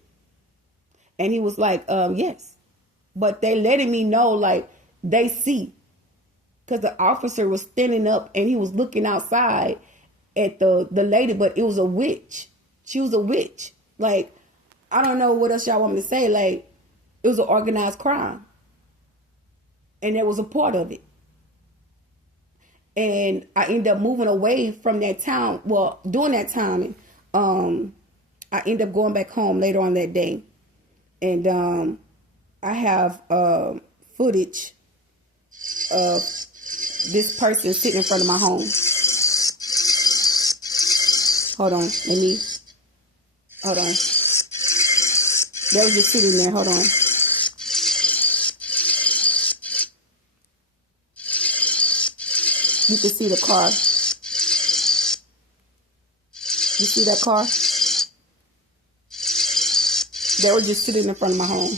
And he was like, yes. But they letting me know, like, they see. Because the officer was standing up and he was looking outside at the lady, but it was a witch. She was a witch. Like, I don't know what else y'all want me to say. Like, it was an organized crime. And that was a part of it. And I ended up moving away from that town. Well, during that time, I ended up going back home later on that day. And I have footage of this person sitting in front of my home. Hold on. Hold on. They was just sitting there. Hold on. You can see the car. You see that car? They were just sitting in front of my home.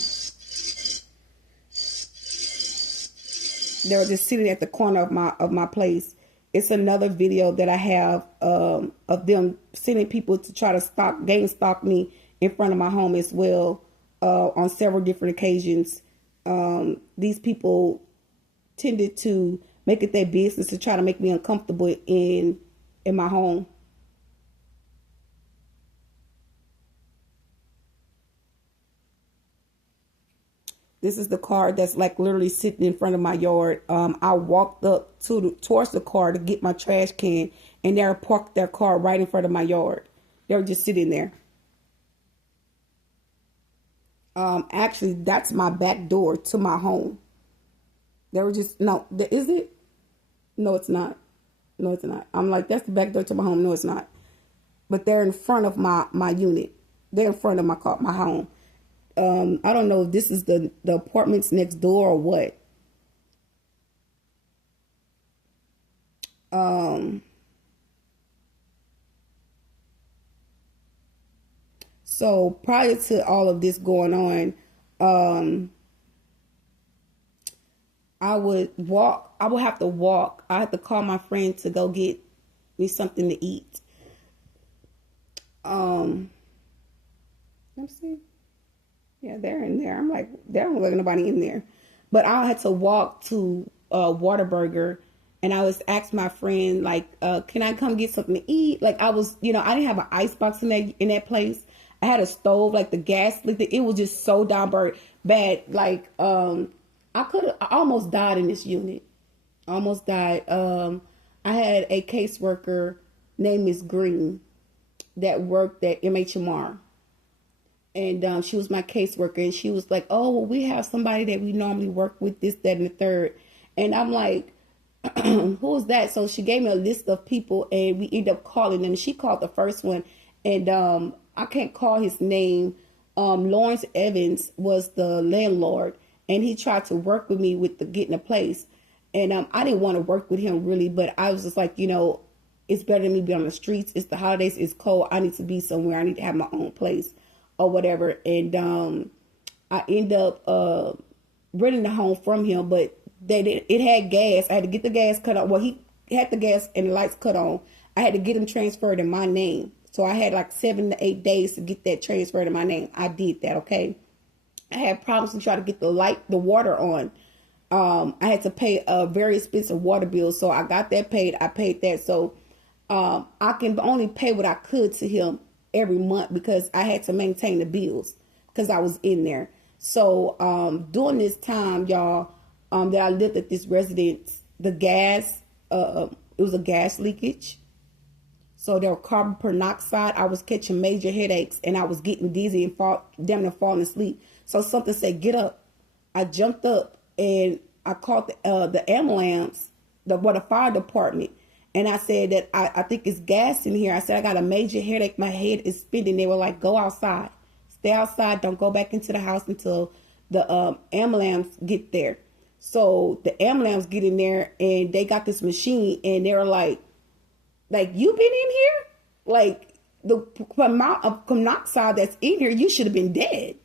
They were just sitting at the corner of my place. It's another video that I have of them sending people to try to gang stalk me in front of my home as well, on several different occasions. These people tended to make it their business to try to make me uncomfortable in my home. This is the car that's like literally sitting in front of my yard. I walked up towards the car to get my trash can, and they parked their car right in front of my yard. They were just sitting there. Actually, that's my back door to my home. They were just, no, is it? No, it's not. No, it's not. I'm like, that's the back door to my home. No, it's not. But they're in front of my unit. They're in front of my home. I don't know if this is the apartments next door or what. So prior to all of this going on, I would walk. I would have to walk. I had to call my friend to go get me something to eat. Let's see. Yeah, they're in there. I'm like, there don't look nobody in there. But I had to walk to Whataburger, and I was asked my friend like, can I come get something to eat? Like I was, I didn't have an ice box in that place. I had a stove, like the gas leak. It was just so down bad. Like I almost died in this unit. Almost died. I had a caseworker named Miss Green that worked at MHMR. And she was my caseworker, and she was like, oh, well, we have somebody that we normally work with, this, that, and the third. And I'm like, who is that? So she gave me a list of people, and we ended up calling them. She called the first one, and I can't call his name. Lawrence Evans was the landlord, and he tried to work with me with getting a place. And I didn't want to work with him really, but I was just like, it's better than me be on the streets. It's the holidays. It's cold. I need to be somewhere. I need to have my own place or whatever. And I end up renting the home from him, but it had gas. I had to get the gas cut on. Well, he had the gas and the lights cut on. I had to get him transferred in my name. So I had like 7 to 8 days to get that transferred in my name. I did that, okay? I had problems to try to get the water on. I had to pay a very expensive water bill, so I got that paid. I paid that, so I can only pay what I could to him every month because I had to maintain the bills because I was in there. So during this time, y'all, that I lived at this residence, the gas, it was a gas leakage. So there was carbon monoxide. I was catching major headaches, and I was getting dizzy and damn near falling asleep. So something said, get up. I jumped up, and I called the ambulance, the fire department. And I said that I think it's gas in here. I said, I got a major headache. My head is spinning. They were like, go outside. Stay outside. Don't go back into the house until the ambulance get there. So the ambulance get in there, and they got this machine, and they were like, you been in here? Like, the amount of monoxide that's in here, you should have been dead.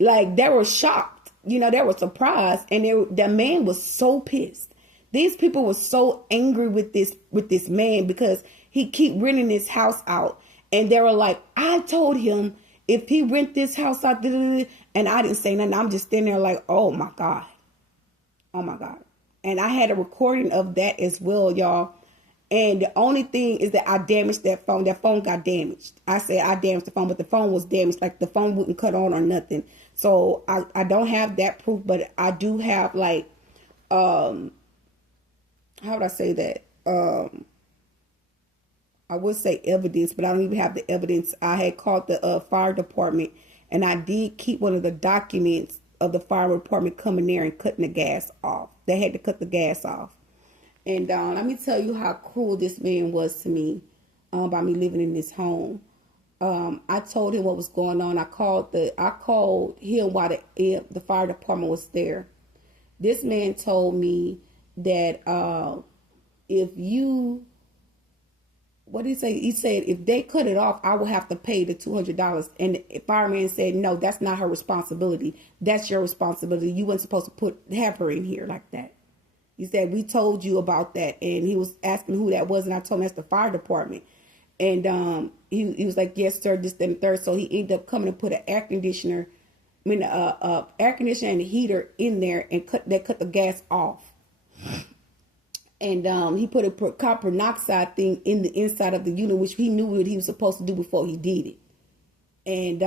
Like, they were shocked. They were surprised. And the man was so pissed. These people were so angry with this man because he keep renting this house out. And they were like, I told him if he rent this house out, and I didn't say nothing. I'm just standing there like, oh my God. Oh my God. And I had a recording of that as well, y'all. And the only thing is that I damaged that phone. That phone got damaged. I said I damaged the phone, but the phone was damaged. Like the phone wouldn't cut on or nothing. So I don't have that proof, but I do have like, how would I say that? I would say evidence, but I don't even have the evidence. I had called the fire department, and I did keep one of the documents of the fire department coming there and cutting the gas off. They had to cut the gas off. And let me tell you how cruel this man was to me by me living in this home. I told him what was going on. I called him while the fire department was there. This man told me that what did he say? He said if they cut it off, I will have to pay the $200. And the fireman said, no, that's not her responsibility. That's your responsibility. You weren't supposed to have her in here like that. He said, we told you about that. And he was asking who that was. And I told him that's the fire department. And he was like, yes, sir, this, that, and the third. So he ended up coming and put an air conditioner and a heater in there and cut the gas off. And he put a carbon monoxide thing in the inside of the unit, which he knew what he was supposed to do before he did it. And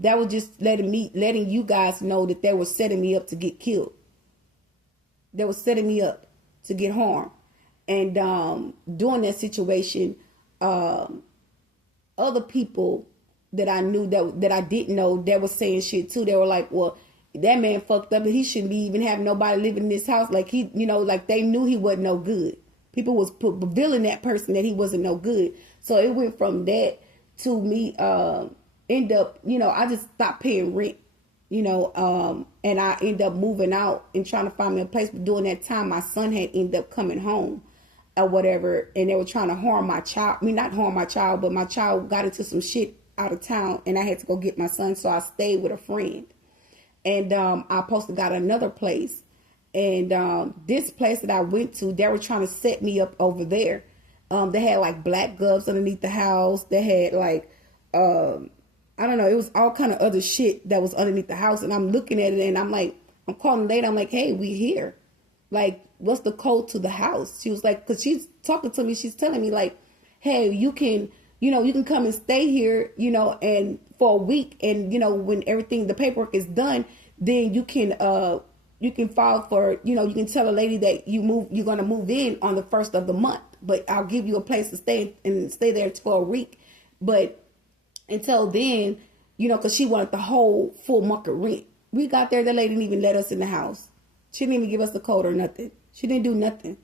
that was just letting you guys know that they were setting me up to get killed. They were setting me up to get harmed. And during that situation, other people that I knew that I didn't know, they were saying shit too. They were like, well, that man fucked up and he shouldn't be even having nobody living in this house. Like he, like they knew he wasn't no good. People was revealing that person that he wasn't no good. So it went from that to me, end up, I just stopped paying rent, and I ended up moving out and trying to find me a place. But during that time, my son had ended up coming home or whatever. And they were trying to harm my child. I mean, not harm my child, but my child got into some shit out of town, and I had to go get my son, so I stayed with a friend. And I posted got another place. And this place that I went to, they were trying to set me up over there. They had like black gloves underneath the house. They had like, I don't know, it was all kind of other shit that was underneath the house. And I'm looking at it and I'm like, I'm calling later. I'm like, hey, we here. Like, what's the code to the house? She was like, because she's talking to me. She's telling me like, hey, you can come and stay here, and for a week. And, when everything, the paperwork is done, then you can file for, you can tell a lady that you're going to move in on the 1st of the month, but I'll give you a place to stay and stay there for a week. But until then, because she wanted the whole full market rent. We got there, the lady didn't even let us in the house. She didn't even give us the code or nothing. She didn't do nothing.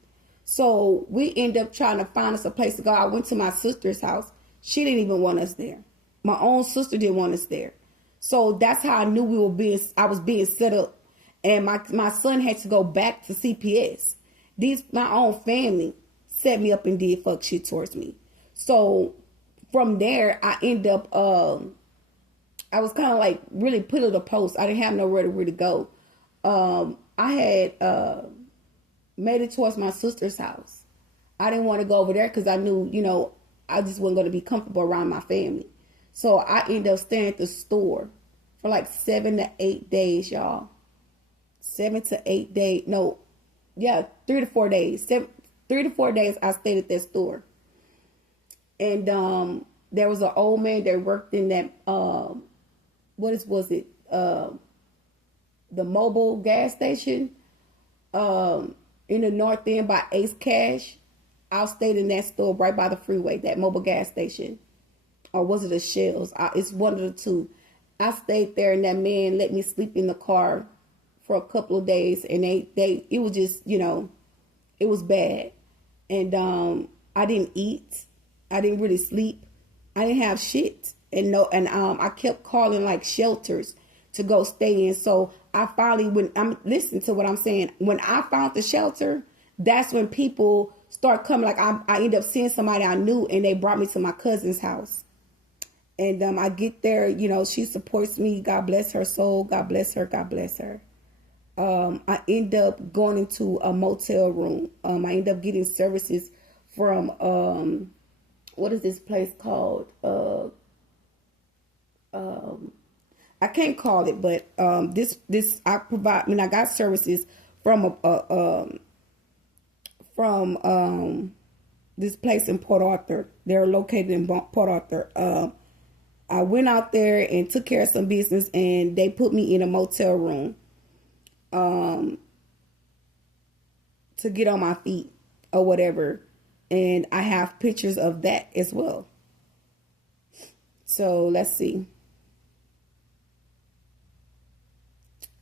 So we ended up trying to find us a place to go. I went to my sister's house. She didn't even want us there. My own sister didn't want us there. So that's how I knew I was being set up. And my son had to go back to CPS. My own family set me up and did fuck shit towards me. So from there, I ended up, I was kind of like really put at a post. I didn't have nowhere to really go. I had made it towards my sister's house. I didn't want to go over there because I knew, I just wasn't going to be comfortable around my family. So I ended up staying at the store for like 7 to 8 days, y'all. 7 to 8 days. No, yeah, 3 to 4 days. 3 to 4 days I stayed at that store. And there was an old man that worked in that, was it? The mobile gas station in the north end by Ace Cash. I stayed in that store right by the freeway, that mobile gas station. Or was it a Shell's? It's one of the two. I stayed there and that man let me sleep in the car for a couple of days. And it was just, it was bad. And I didn't eat. I didn't really sleep. I didn't have shit. And I kept calling like shelters to go stay in. So I finally, when I'm listening to what I'm saying, when I found the shelter, that's when people start coming. Like I ended up seeing somebody I knew and they brought me to my cousin's house. And I get there, she supports me. God bless her soul. God bless her. God bless her. I end up going into a motel room. I end up getting services from, what is this place called? I can't call it, but this I provide. I got services from this place in Port Arthur. They're located in Port Arthur. I went out there and took care of some business, and they put me in a motel room to get on my feet or whatever. And I have pictures of that as well. So let's see.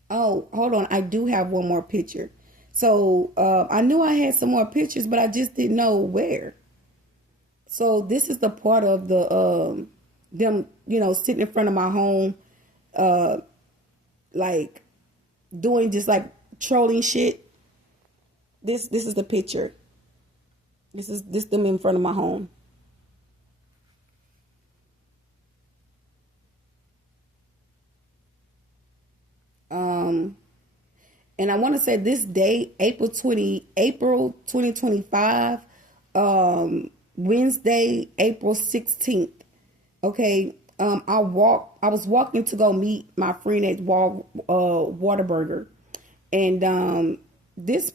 Oh, hold on. I do have one more picture. So I knew I had some more pictures, but I just didn't know where. So this is the part of the them, sitting in front of my home, like doing just like trolling shit. This is the picture. This them in front of my home. And I want to say this date, April 2025, Wednesday, April 16th. Okay. I was walking to go meet my friend at Whataburger. And, this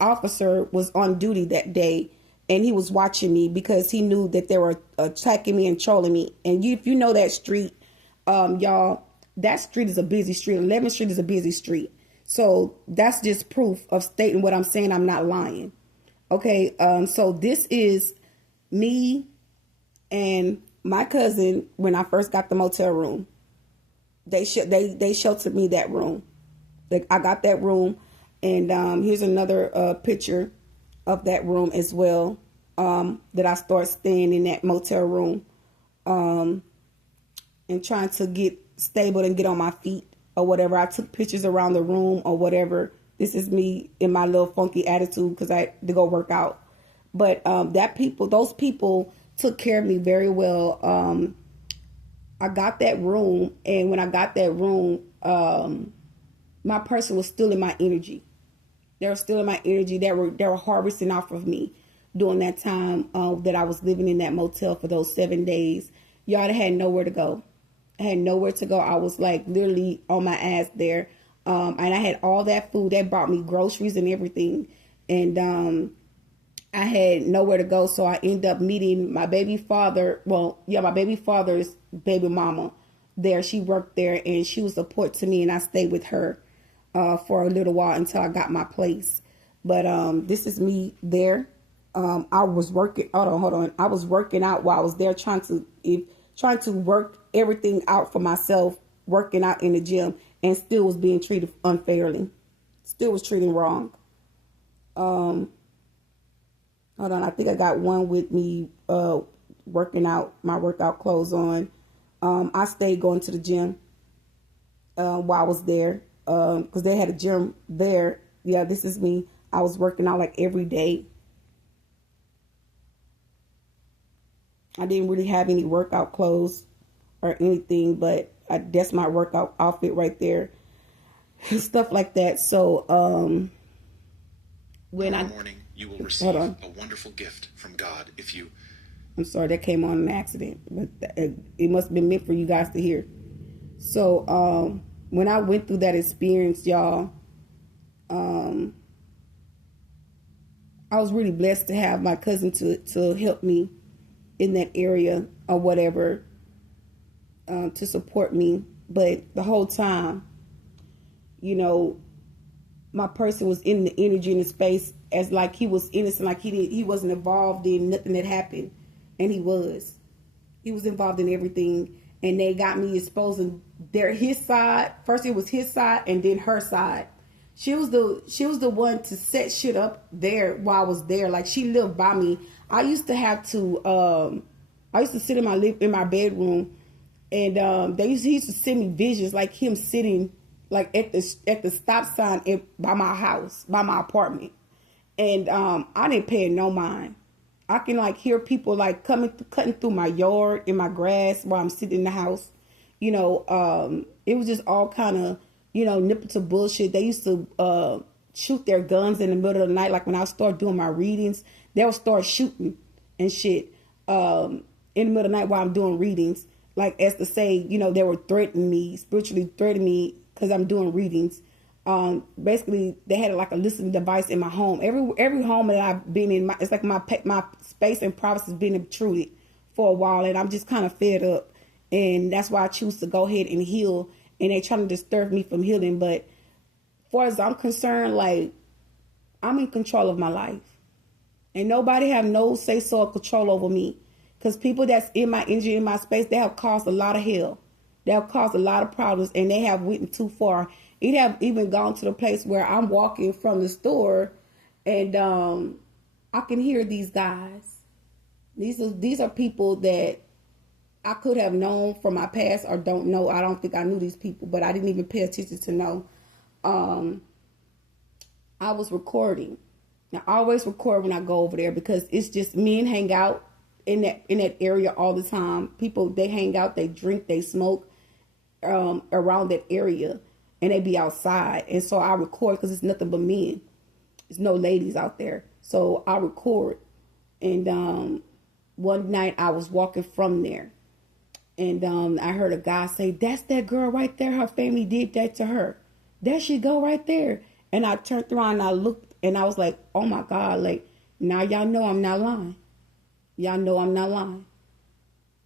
officer was on duty that day, and he was watching me because he knew that they were attacking me and trolling me. And if you know that street, y'all, that street is a busy street. 11th Street is a busy street. So that's just proof of stating what I'm saying. I'm not lying. Okay. So this is me and my cousin when I first got the motel room. They sheltered me that room. Like I got that room. And here's another picture of that room as well, that I started staying in that motel room and trying to get stable and get on my feet or whatever. I took pictures around the room or whatever. This is me in my little funky attitude because I had to go work out. But those people took care of me very well. I got that room, and when I got that room, my person was still in my energy. They were still in my energy. They were harvesting off of me during that time that I was living in that motel for those 7 days. Y'all, I had nowhere to go. I had nowhere to go. I was like literally on my ass there. And I had all that food. They brought me groceries and everything. And I had nowhere to go. So I ended up meeting my baby father. Well, yeah, my baby father's baby mama there. She worked there and she was support to me. And I stayed with her for a little while until I got my place. But this is me there. I was working. Hold on. I was working out while I was there, trying to work everything out for myself, working out in the gym, and still was being treated unfairly. Still was treated wrong. Hold on. I think I got one with me working out, my workout clothes on. I stayed going to the gym while I was there because they had a gym there. Yeah, this is me. I was working out like every day. I didn't really have any workout clothes or anything, but that's my workout outfit right there. Stuff like that. So when Tomorrow morning you will receive a wonderful gift from God if you... I'm sorry, that came on an accident, but it must have been meant for you guys to hear. So when I went through that experience, y'all, I was really blessed to have my cousin to help me in that area or whatever, to support me. But the whole time, my person was in the energy in the space as like he was innocent, like he wasn't involved in nothing that happened, and he was involved in everything. And they got me exposing his side. First it was his side and then her side. She was the one to set shit up there while I was there. Like, she lived by me. I used to have to sit in my bedroom, and he used to send me visions like him sitting like at the stop sign by my house, by my apartment. And I didn't pay no mind. I can like hear people like cutting through my yard in my grass while I'm sitting in the house. It was just all kind of, nipple to bullshit. They used to shoot their guns in the middle of the night. Like when I started doing my readings, they would start shooting and shit in the middle of the night while I'm doing readings. Like, as to say, they were threatening me, spiritually threatening me because I'm doing readings. Basically, they had like a listening device in my home. Every home that I've been in, it's like my space and privacy has been intruded for a while, and I'm just kind of fed up. And that's why I choose to go ahead and heal. And they trying to disturb me from healing. But as far as I'm concerned, like, I'm in control of my life. And nobody have no say-so or control over me. Because people that's in my energy, in my space, they have caused a lot of hell. They have caused a lot of problems, and they have went too far. It have even gone to the place where I'm walking from the store, and I can hear these guys. These are people that I could have known from my past or don't know. I don't think I knew these people, but I didn't even pay attention to know. I was recording. I always record when I go over there because it's just men hang out in that area all the time. People, they hang out, they drink, they smoke around that area, and they be outside. And so I record because it's nothing but men. There's no ladies out there. So I record. And one night I was walking from there, and I heard a guy say, "That's that girl right there. Her family did that to her. There she go right there." And I turned around and I looked, and I was like, "Oh my God, like, now y'all know I'm not lying. Y'all know I'm not lying."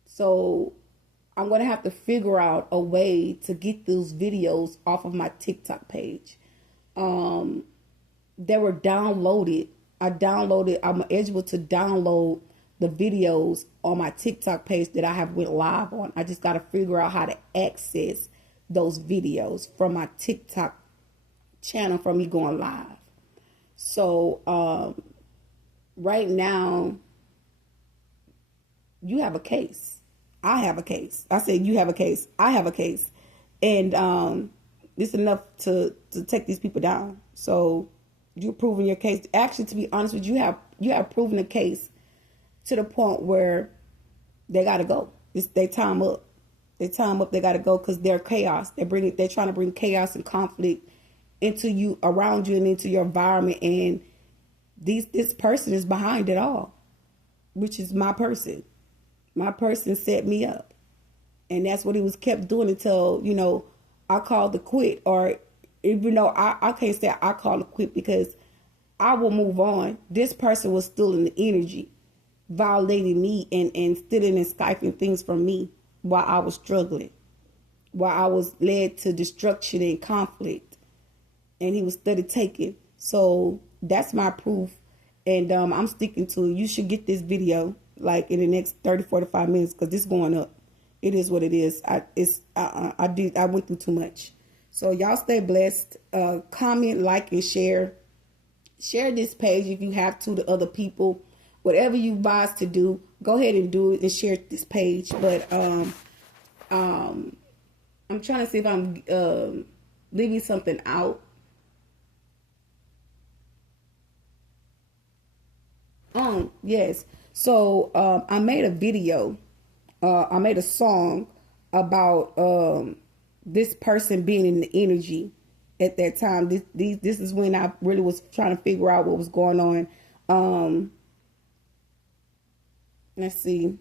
So I'm going to have to figure out a way to get those videos off of my TikTok page. They were downloaded. I'm eligible to download the videos on my TikTok page that I have went live on. I just got to figure out how to access those videos from my TikTok channel from me going live. So right now, you have a case. I have a case. I said you have a case. I have a case. And it's enough to take these people down. So you're proving your case. Actually, to be honest with you, you have proven a case to the point where they got to go. It's their time up. They time up. They got to go because they're chaos. They're trying to bring chaos and conflict into you, around you, and into your environment. And this person is behind it all, which is my person. My person set me up, and that's what he was kept doing until I called to quit. Or even though I can't say I called to quit because I will move on. This person was still in the energy, violating me and stealing and stifling things from me while I was struggling, while I was led to destruction and conflict, and he was steady taking. So that's my proof, and I'm sticking to it. You should get this video like in the next 30-45 minutes because it's going up. It is what it is. I went through too much. So y'all stay blessed. Comment, like, and share. Share this page if you have to other people. Whatever you advise to do, go ahead and do it and share this page. But I'm trying to see if I'm leaving something out. Yes. So I made a video. I made a song about this person being in the energy at that time. This is when I really was trying to figure out what was going on. Let's see.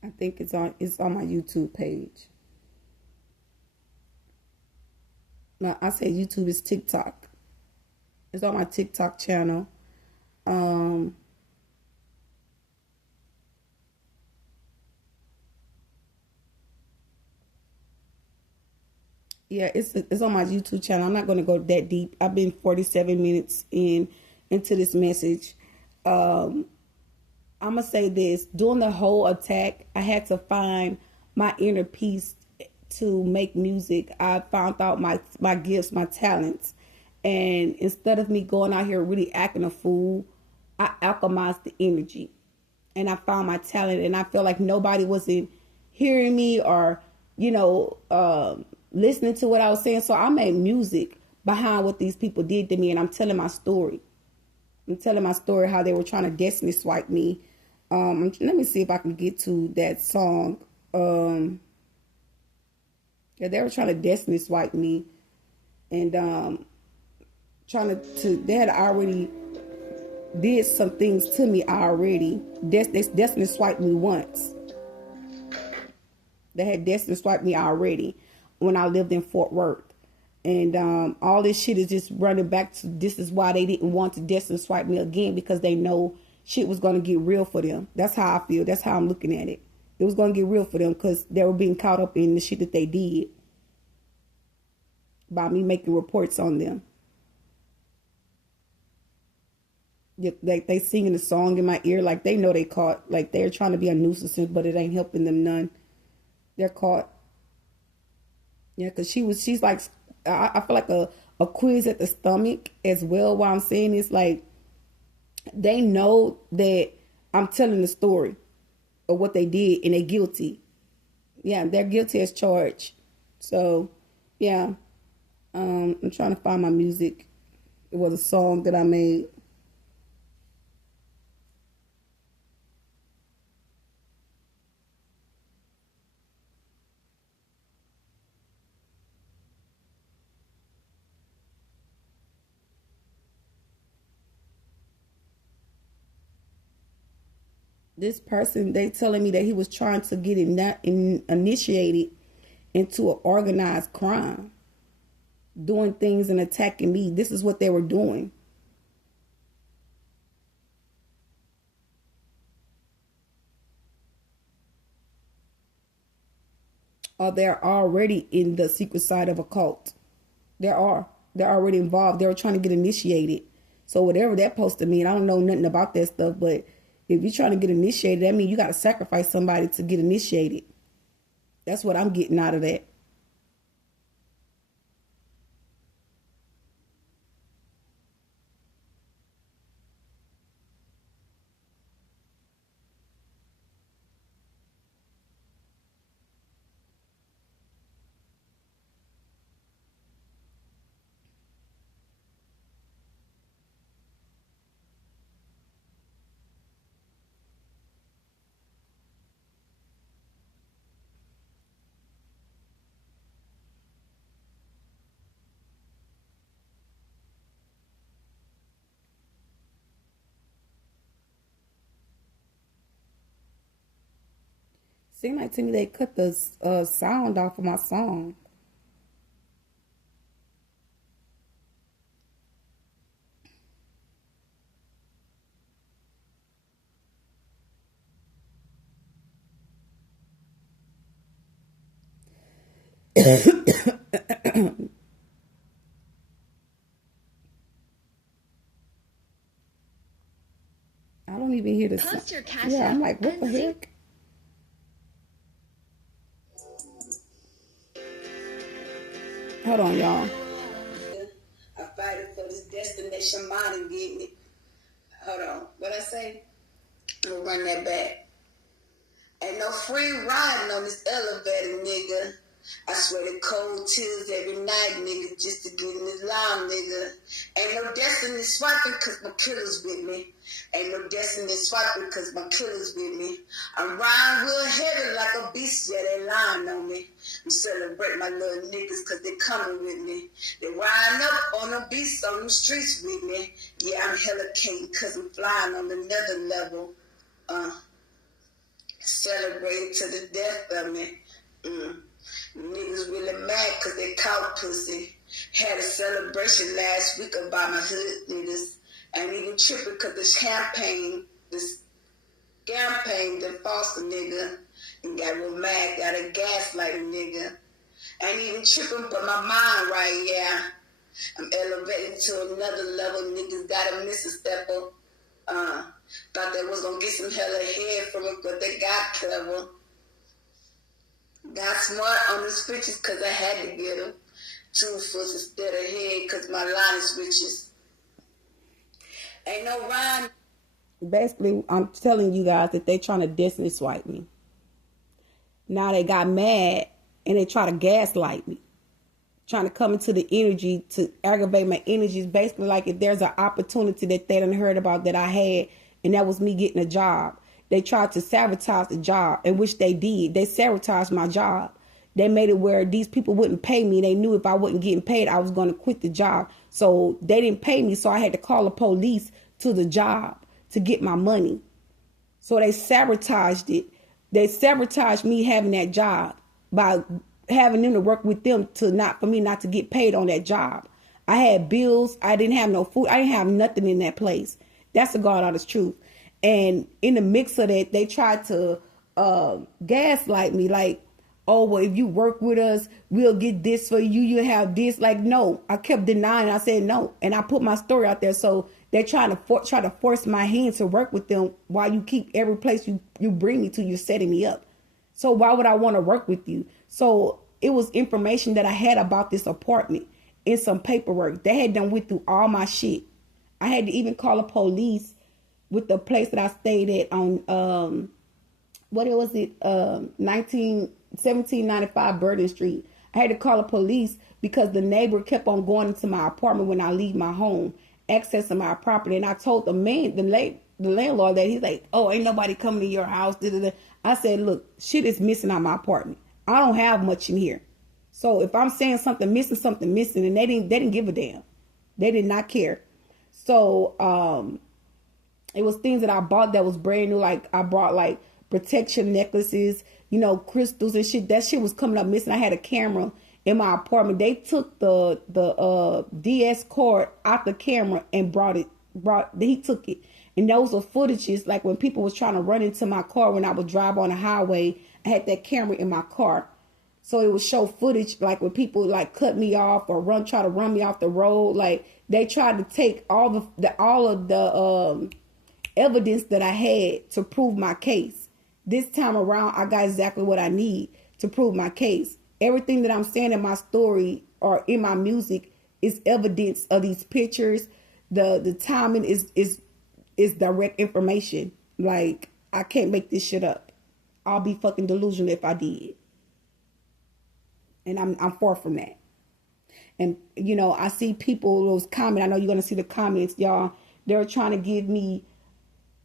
I think it's on my YouTube page. No, I said YouTube is TikTok. It's on my TikTok channel. Yeah, it's on my YouTube channel. I'm not going to go that deep. I've been 47 minutes into this message. I'm gonna say this: during the whole attack, I had to find my inner peace to make music. I found out my gifts, my talents, and instead of me going out here really acting a fool, I alchemized the energy, and I found my talent. And I felt like nobody wasn't hearing me or listening to what I was saying. So I made music behind what these people did to me, and I'm telling my story. I'm telling my story how they were trying to destiny swipe me. Let me see if I can get to that song. Yeah, they were trying to destiny swipe me, and they had already did some things to me already. They destiny swiped me once. They had destiny swiped me already when I lived in Fort Worth. And all this shit is just running back to this is why they didn't want to destiny swipe me again, because they know shit was going to get real for them. That's how I feel. That's how I'm looking at it. It was going to get real for them because they were being caught up in the shit that they did by me making reports on them. They singing a song in my ear like they know they caught. Like they're trying to be a nuisance, but it ain't helping them none. They're caught. Yeah, because she's like, I feel like a quiz at the stomach as well. While I'm saying this, like, they know that I'm telling the story of what they did and they're guilty. Yeah, they're guilty as charged. So, yeah, I'm trying to find my music. It was a song that I made. This person, they telling me that he was trying to get initiated into an organized crime, doing things and attacking me. This is what they were doing. Or they're already in the secret side of a cult. They're already involved. They were trying to get initiated. So whatever that supposed to mean, I don't know nothing about that stuff, but if you're trying to get initiated, that means you got to sacrifice somebody to get initiated. That's what I'm getting out of that. Seemed like to me they cut the sound off of my song. I don't even hear the sound. Yeah, I'm like, what the heck? Hold on, y'all. I fight it for this destination mind and get me. Hold on. What I say? I'll run that back. Ain't no free riding on this elevator, nigga. I swear the cold chills every night, nigga, just to get in this line, nigga. Ain't no destiny swiping cause my killer's with me. Ain't no destiny swiping cause my killer's with me. I'm riding real heavy like a beast, yeah, they lying on me. I'm celebrating my little niggas cause they coming with me. They riding up on them beasts on them streets with me. Yeah, I'm hella king cause I'm flying on another level. Celebrating to the death of me. Niggas really mad cause they caught pussy. Had a celebration last week about my hood niggas. Ain't even tripping cause the champagne, this campaign, the foster nigga. And got real mad, got a gaslight a nigga. Ain't even tripping but my mind right, yeah. I'm elevating to another level, niggas gotta miss a stepper. Thought they was gonna get some hella head from it, but they got clever. Got smart on the switches cause I had to get them. 2 foot instead of head cause my line is switches. Ain't no rhyme. Basically, I'm telling you guys that they trying to destiny swipe me. Now they got mad and they try to gaslight me. Trying to come into the energy to aggravate my energies. Basically like if there's an opportunity that they done heard about that I had, and that was me getting a job. They tried to sabotage the job, and which they did. They sabotaged my job. They made it where these people wouldn't pay me. They knew if I wasn't getting paid, I was going to quit the job. So they didn't pay me, so I had to call the police to the job to get my money. So they sabotaged it. They sabotaged me having that job by having them to work with them for me not to get paid on that job. I had bills. I didn't have no food. I didn't have nothing in that place. That's the God honest truth. And in the mix of that, they tried to gaslight me like, oh, well, if you work with us, we'll get this for you. You'll have this. Like, no, I kept denying. I said no. And I put my story out there. So they're trying to try to force my hand to work with them while you keep every place you bring me to, you're setting me up. So why would I want to work with you? So it was information that I had about this apartment in some paperwork. They had done went through all my shit. I had to even call the police with the place that I stayed at on, 1795 Burden Street. I had to call the police because the neighbor kept on going into my apartment when I leave my home, accessing my property. And I told the landlord that he's like, oh, ain't nobody coming to your house. I said, look, shit is missing out my apartment. I don't have much in here. So if I'm saying something missing, and they didn't give a damn. They did not care. So, It was things that I bought that was brand new. Like I bought like protection necklaces, you know, crystals and shit. That shit was coming up missing. I had a camera in my apartment. They took the DS card out the camera and he took it. And those were footages like when people was trying to run into my car when I would drive on the highway. I had that camera in my car. So it would show footage like when people like cut me off or try to run me off the road. Like they tried to take all of the evidence that I had to prove my case. This time around, I got exactly what I need to prove my case. Everything that I'm saying in my story or in my music is evidence of these pictures. The timing is direct information. Like I can't make this shit up. I'll be fucking delusional if I did. And I'm far from that. And, you know, I see people, those comments. I know you're going to see the comments, y'all. They're trying to give me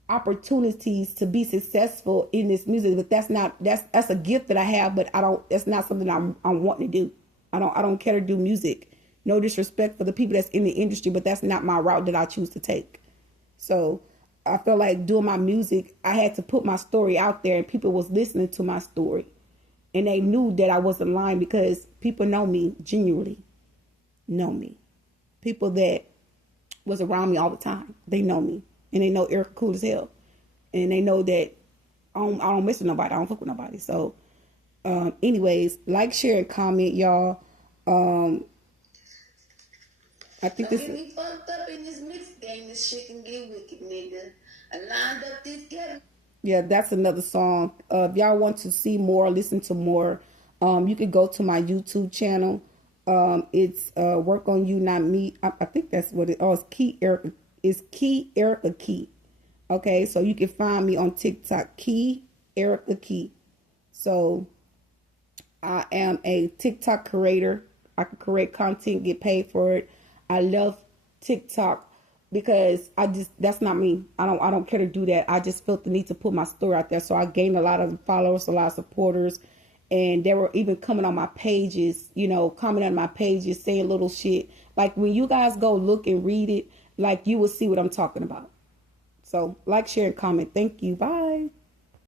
opportunities to be successful in this music. But that's a gift that I have. But that's not something I'm wanting to do. I don't care to do music. No disrespect for the people that's in the industry. But that's not my route that I choose to take. So I feel like doing my music, I had to put my story out there. And people was listening to my story. And they knew that I wasn't lying because people know me, genuinely know me. People that was around me all the time, they know me. And they know Erica cool as hell. And they know that I don't mess with nobody. I don't fuck with nobody. So, anyways, like, share, and comment, y'all. I think this is... me fucked up in this mix game. This shit can get wicked, nigga. I lined up this game. Yeah, that's another song. If y'all want to see more, listen to more, you can go to my YouTube channel. It's Work on You, Not Me. I think that's what it is. Oh, it's Key Erica. It's Key Erica Key. Okay, so you can find me on TikTok, Key Erica Key. So I am a TikTok creator. I can create content, get paid for it. I love TikTok. Because that's not me. I don't care to do that. I just felt the need to put my story out there. So I gained a lot of followers, a lot of supporters. And they were even coming on my pages, you know, commenting on my pages, saying little shit. Like when you guys go look and read it, like you will see what I'm talking about. So like, share, and comment. Thank you. Bye.